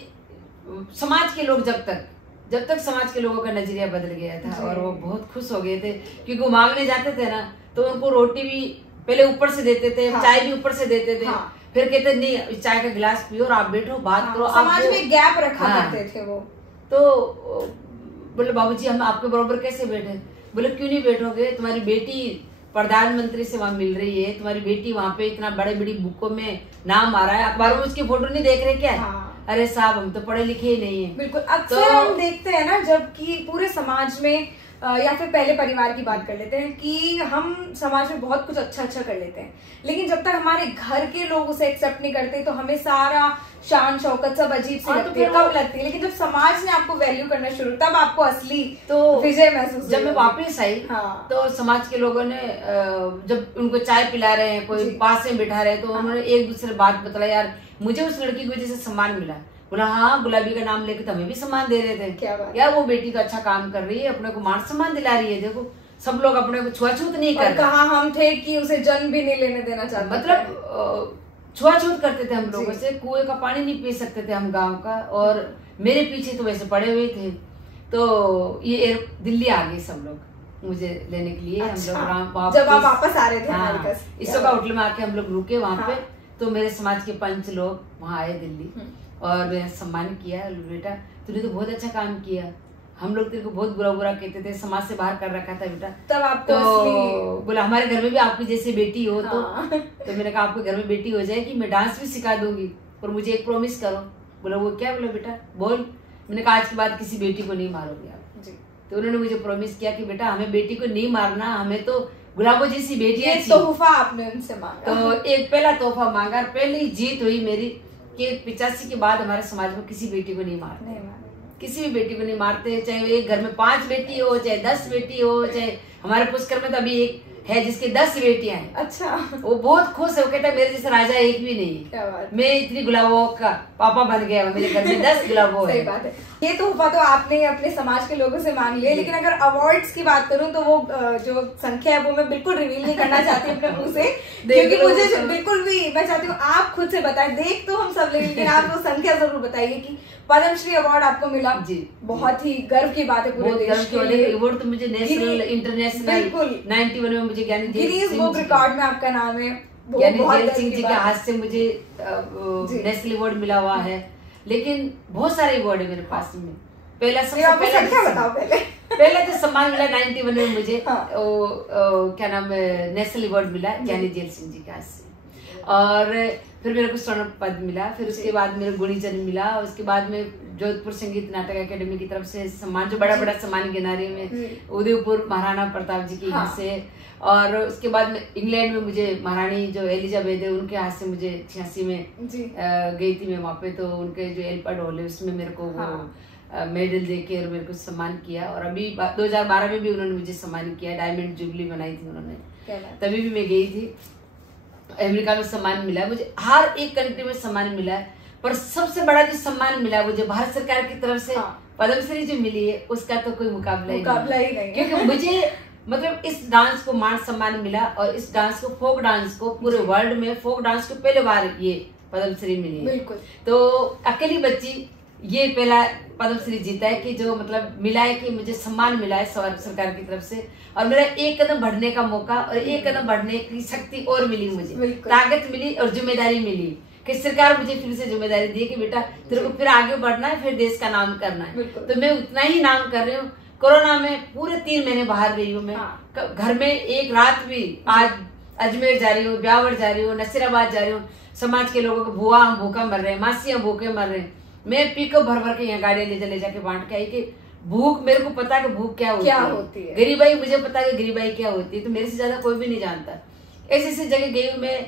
समाज के लोग जब तक समाज के लोगों का नजरिया बदल गया था और वो बहुत खुश हो गए थे, क्योंकि वो मांगने जाते थे ना तो उनको रोटी भी पहले ऊपर से देते थे, चाय भी ऊपर से देते थे, फिर कहते नहीं चाय का गिलास पियो और आप बैठो बात करो। समाज में गैप रखा करते थे वो। तो बोले बाबूजी हम आपके बराबर कैसे बैठे? बोले क्यों नहीं बैठोगे, तुम्हारी बेटी प्रधानमंत्री से वहाँ मिल रही है, तुम्हारी बेटी वहाँ पे इतना बड़ी बड़ी बुकों में नाम आ रहा है, अखबारों में उसकी फोटो नहीं देख रहे क्या? अरे साहब हम तो पढ़े लिखे ही नहीं है। बिल्कुल। अक्सर हम देखते हैं ना जबकि पूरे समाज में या फिर पहले परिवार की बात कर लेते हैं कि हम समाज में बहुत कुछ अच्छा कर लेते हैं, लेकिन जब तक हमारे घर के लोग उसे एक्सेप्ट नहीं करते तो हमें सारा शान शौकत सब अजीब से लगती है, कब लगती है। लेकिन जब समाज ने आपको वैल्यू करना शुरू, तब आपको असली तो विजय महसूस। जब मैं वापस आई तो समाज के लोगों ने जब उनको चाय पिला रहे हैं, कोई पास में बिठा रहे हैं, तो उन्होंने एक दूसरे बात बताया, यार मुझे उस लड़की की वजह से सम्मान मिला। बोला हाँ गुलाबी का नाम लेके तो हमें भी सम्मान दे रहे थे, क्या बात यार वो बेटी तो अच्छा काम कर रही है, अपने को मान सम्मान दिला रही है। देखो सब लोग अपने को छुआछूत नहीं करते। कहाँ हम थे कि उसे जन्म भी नहीं लेने देना चाहते, मतलब छुआछूत करते थे हम लोगों से, कुएं का पानी नहीं पी सकते थे हम गांव का। और मेरे पीछे तो वैसे पड़े हुए थे। तो ये दिल्ली आ गए सब लोग मुझे लेने के लिए। अच्छा, हम लोग जब आप वापस आ रहे थे इसका होटल में आके हम लोग रुके वहाँ पे। तो मेरे समाज के पंच लोग वहाँ आए दिल्ली और मैंने सम्मान किया, बेटा तूने तो बहुत अच्छा काम किया, हम लोग तेरे को बहुत बुरा बुरा कहते थे, समाज से बाहर कर रखा था बेटा। तब आपको तो बोला हमारे घर में भी आपकी जैसी बेटी हो। तो मैंने कहा आपके घर में बेटी हो जाएगी, मैं डांस भी सिखा दूंगी, और मुझे एक प्रॉमिस करो। बोला वो क्या? बोला बेटा बोल। मैंने कहा आज के बाद किसी बेटी को नहीं मारोगे आप जी। तो उन्होंने मुझे प्रॉमिस किया कि बेटा हमें बेटी को नहीं मारना, हमें तो गुलाबो जैसी बेटी है। तोहफा आपने उनसे मांगा। तो एक पहला तोहफा मांगा, पहली जीत हुई मेरी कि 85 के बाद हमारे समाज में किसी बेटी को नहीं मारते, किसी भी बेटी को नहीं मारते, चाहे एक घर में 5 बेटी हो, चाहे 10 बेटी हो, चाहे हमारे पुष्कर में तो अभी है जिसकी 10 बेटियां हैं। अच्छा। वो बहुत खुश है, वो कहता है मेरे जैसा राजा एक भी नहीं। क्या बात। मैं इतनी गुलाबों का पापा बन गया, मेरे घर में 10 गुलाबों है। सही बात है। ये तोहफा तो आपने अपने समाज के लोगों से मांग लिया, लेकिन अगर अवार्ड्स की बात करूं तो वो जो संख्या है वो मैं बिल्कुल रिवील नहीं करना चाहती अपने मुंह से, क्योंकि मुझे बिल्कुल भी, मैं चाहती हूँ आप खुद से बताएं। देख तो हम सब लेकिन आप वो संख्या जरूर बताइए कि पद्मश्री अवार्ड आपको मिला। जी, बहुत ही गर्व की बात है पूरे देश के लिए। अवार्ड तो मुझे नेशनल, इंटरनेशनल, बिल्कुल 91 में मुझे गिनीज बुक रिकॉर्ड में आपका नाम है। ज्ञानी जेल सिंह जी के हाथ से मुझे नेशनल अवार्ड मिला हुआ है। लेकिन बहुत सारे अवार्ड है मेरे पास में। पहला पहले तो सम्मान मिला 91 में मुझे, क्या नाम है, नेशनल अवार्ड मिला ज्ञानी जेल सिंह जी के हाथ से। और फिर मेरे को स्वर्ण पद मिला, फिर उसके बाद मेरे गुणीजन मिला, उसके बाद में जोधपुर संगीत नाटक एकेडमी की तरफ से सम्मान, जो बड़ा बड़ा सम्मान गिना रही में उदयपुर महाराणा प्रताप जी के यहाँ से। और उसके बाद में इंग्लैंड में मुझे महारानी जो एलिजाबेथ है उनके हाथ से मुझे 86 में गई थी मैं वहाँ पे, तो उनके जो एल्पर्ट हॉल है उसमें मेरे को वो मेडल देके और मेरे को सम्मान किया। और अभी 2012 में भी उन्होंने मुझे सम्मान किया, डायमंड जुबली बनाई थी उन्होंने, तभी भी मैं गई थी। अमेरिका में सम्मान मिला है मुझे, हर एक कंट्री में सम्मान मिला है, पर सबसे बड़ा जो सम्मान मिला है मुझे भारत सरकार की तरफ से पद्मश्री जो मिली है उसका तो कोई मुकाबला ही नहीं। क्योंकि मुझे मतलब इस डांस को मान सम्मान मिला, और इस डांस को, फोक डांस को पूरे वर्ल्ड में, फोक डांस को पहले बार ये पद्मश्री मिली है। बिल्कुल। तो अकेली बच्ची ये पहला पद्मश्री जीता है कि जो मतलब मिला है कि मुझे सम्मान मिला है सरकार की तरफ से, और मेरा एक कदम बढ़ने का मौका और एक कदम बढ़ने की शक्ति और मिली, मुझे ताकत मिली और जिम्मेदारी मिली कि सरकार मुझे फिर से जिम्मेदारी दी कि बेटा तेरे को फिर आगे बढ़ना है, फिर देश का नाम करना है। तो मैं उतना ही नाम कर रही हूँ। कोरोना में पूरे 3 महीने बाहर रही हूँ मैं, घर में एक रात भी, आज अजमेर जा रही हूँ, ब्यावर जा रही हूँ, नसीराबाद जा रही हूँ, समाज के लोगों को बुआ हम भूखा मर रहे हैं, मासियां भूखे मर रहे हैं, मैं पीको भर भर के यहाँ गाड़ियां ले जाके बांट के आई कि भूख, मेरे को पता है कि भूख क्या होती है, गरीबाई मुझे पता है कि गरीबाई क्या होती है, तो मेरे से ज्यादा कोई भी नहीं जानता। ऐसी जगह गई हूँ मैं,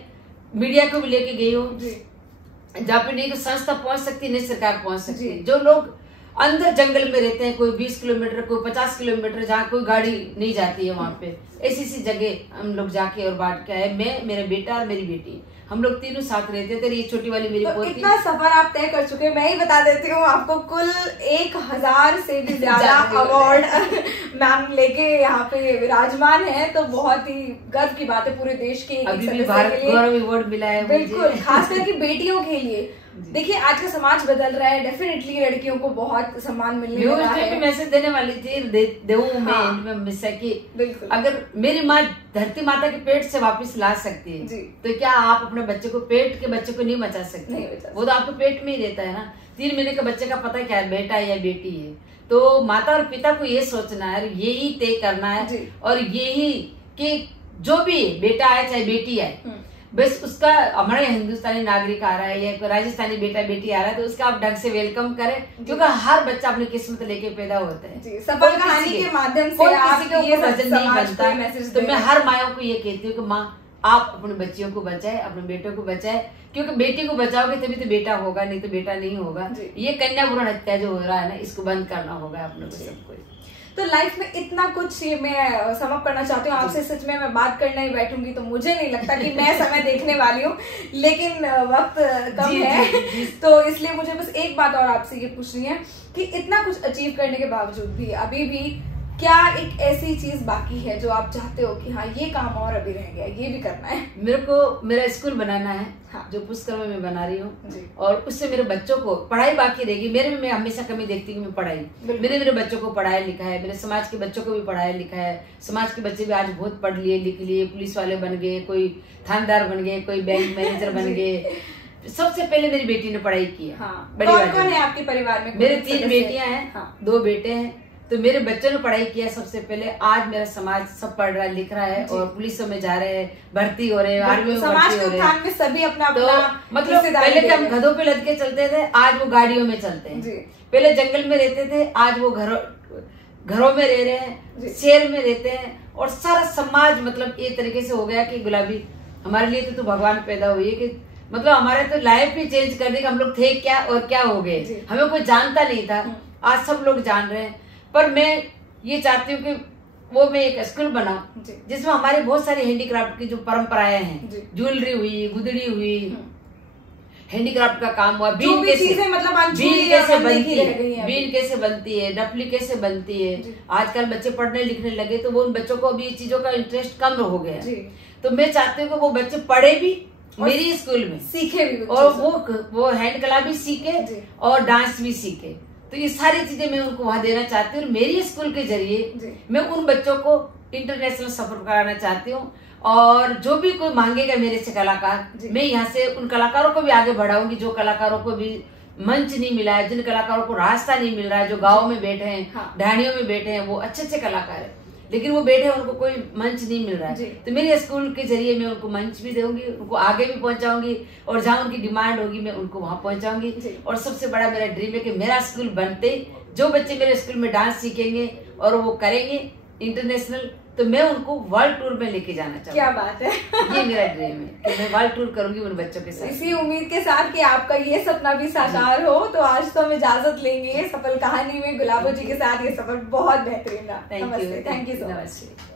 मीडिया को भी लेके गई हूँ जहाँ पे नहीं तो संस्था पहुंच सकती, नहीं सरकार पहुंच सकती। जो लोग अंदर जंगल में रहते हैं, कोई 20 किलोमीटर, कोई 50 किलोमीटर, जहाँ कोई गाड़ी नहीं जाती है, वहाँ पे ऐसी जगह हम लोग जाके और बांट के आए। मैं, मेरा बेटा और मेरी बेटी, हम लोग तीनों साथ रहते थे। ये छोटी वाली मेरी पोती। इतना सफर आप तय कर चुके हैं, मैं ही बता देती हूँ आपको, कुल 1000 से भी ज्यादा अवार्ड मैम लेके यहाँ पे विराजमान है, तो बहुत ही गर्व की बात है पूरे देश के। अभी भी भारत गौरव अवार्ड मिला है बिल्कुल, खास करके बेटियों के लिए। देखिए आज का समाज बदल रहा है, डेफिनेटली लड़कियों को बहुत सम्मान मिलने वाला है। मैसेज देने वाली थी, बिल्कुल। अगर मेरी माँ धरती माता के पेट से वापस ला सकती है तो क्या आप अपने बच्चे को, पेट के बच्चे को नहीं बचा सकते? वो तो आपके पेट में ही रहता है ना। 3 महीने के बच्चे का पता क्या है, बेटा है या बेटी है। तो माता और पिता को ये सोचना है, यही तय करना है, और यही कि जो भी बेटा है चाहे बेटी है, बस उसका, हमारा हिंदुस्तानी नागरिक आ रहा है या राजस्थानी बेटा बेटी आ रहा है, तो उसका आप ढंग से वेलकम करें, क्योंकि हर बच्चा अपनी किस्मत लेके पैदा होता है। सफल कहानी के माध्यम से किसी के ऊपर वजन नहीं बनता। तो मैं हर माँ को ये कहती हूँ कि माँ, आप अपने बच्चियों को बचाए, अपने बेटों को बचाए, क्योंकि बेटी को बचाओगे तभी तो बेटा होगा, नहीं तो बेटा नहीं होगा। ये कन्या भ्रूण हत्या जो हो रहा है ना, इसको बंद करना होगा अपने को सबको। तो लाइफ में इतना कुछ मैं समअप करना चाहती हूँ आपसे। सच में मैं बात करने ही बैठूंगी तो मुझे नहीं लगता कि मैं समय देखने वाली हूँ, लेकिन वक्त कम है, तो इसलिए मुझे बस एक बात और आपसे ये पूछनी है कि इतना कुछ अचीव करने के बावजूद भी अभी भी क्या एक ऐसी चीज बाकी है जो आप चाहते हो कि हाँ ये काम और अभी रह गया, ये भी करना है? मेरे को मेरा स्कूल बनाना है, जो पुष्कर में मैं बना रही हूँ, और उससे मेरे बच्चों को, पढ़ाई बाकी रहेगी मेरे में, मैं हमेशा कमी देखती हूँ मैं पढ़ाई, मेरे बच्चों को पढ़ाया लिखा है, मेरे समाज के बच्चों को भी पढ़ाया लिखा है। समाज के बच्चे भी आज बहुत पढ़ लिए लिख लिए, पुलिस वाले बन गए, कोई थानेदार बन गए, कोई बैंक मैनेजर बन गए। सबसे पहले मेरी बेटी ने पढ़ाई की है। कौन है आपके परिवार में? मेरे 3 बेटियां हैं, 2 बेटे हैं। तो मेरे बच्चों ने पढ़ाई किया सबसे पहले। आज मेरा समाज सब पढ़ रहा है, लिख रहा है, और पुलिसों में जा रहे हैं, भर्ती हो रहे हैं, आर्मी में भर्ती हो रहे हैं। में सभी अपना तो मतलब पहले तो हम गधों पे लद के चलते थे, आज वो गाड़ियों में चलते हैं। पहले जंगल में रहते थे, आज वो घरों में रह रहे हैं, शहर में रहते हैं, और सारा समाज मतलब एक तरीके से हो गया कि गुलाबी हमारे लिए तो भगवान पैदा हुई है, कि मतलब हमारे तो लाइफ भी चेंज कर दी कि हम लोग थे क्या और क्या हो गए। हमें कोई जानता नहीं था, आज सब लोग जान रहे हैं। पर मैं ये चाहती हूँ कि वो मैं एक स्कूल बनाऊं जिसमें हमारे बहुत सारे हैंडीक्राफ्ट की जो परंपराएं हैं, ज्वेलरी हुई, गुदड़ी हुई, हैंडीक्राफ्ट का काम हुआ, बीन कैसे बनती है, डफली कैसे बनती है। आजकल बच्चे पढ़ने लिखने लगे तो वो उन बच्चों को अभी चीजों का इंटरेस्ट कम हो गया, तो मैं चाहती हूँ कि वो बच्चे पढ़े भी मेरी स्कूल में, सीखे भी, और वो हैंड कला भी सीखे और डांस भी सीखे। तो ये सारी चीजें मैं उनको वहां देना चाहती हूँ, और मेरी स्कूल के जरिए मैं उन बच्चों को इंटरनेशनल सफर कराना चाहती हूँ। और जो भी कोई मांगेगा मेरे से कलाकार, मैं यहाँ से उन कलाकारों को भी आगे बढ़ाऊंगी जो कलाकारों को भी मंच नहीं मिला है, जिन कलाकारों को रास्ता नहीं मिल रहा है, जो गाँव में बैठे हैं, ढाणियों में बैठे हैं, वो अच्छे अच्छे कलाकार है लेकिन वो बैठे उनको कोई मंच नहीं मिल रहा है। तो मेरे स्कूल के जरिए मैं उनको मंच भी दूंगी, उनको आगे भी पहुंचाऊंगी, और जहाँ उनकी डिमांड होगी मैं उनको वहां पहुंचाऊंगी। और सबसे बड़ा मेरा ड्रीम है कि मेरा स्कूल बनते जो बच्चे मेरे स्कूल में डांस सीखेंगे और वो करेंगे इंटरनेशनल, तो मैं उनको वर्ल्ड टूर में लेके जाना चाहूँगी। क्या बात है। ये मेरा ड्रीम है कि मैं वर्ल्ड टूर करूंगी उन बच्चों के साथ। इसी उम्मीद के साथ कि आपका ये सपना भी साकार हो, तो आज तो हम इजाजत लेंगे। सफल कहानी में गुलाबो जी के साथ ये सफर बहुत बेहतरीन रहा। Thank you, thank you so much. नमस्ते।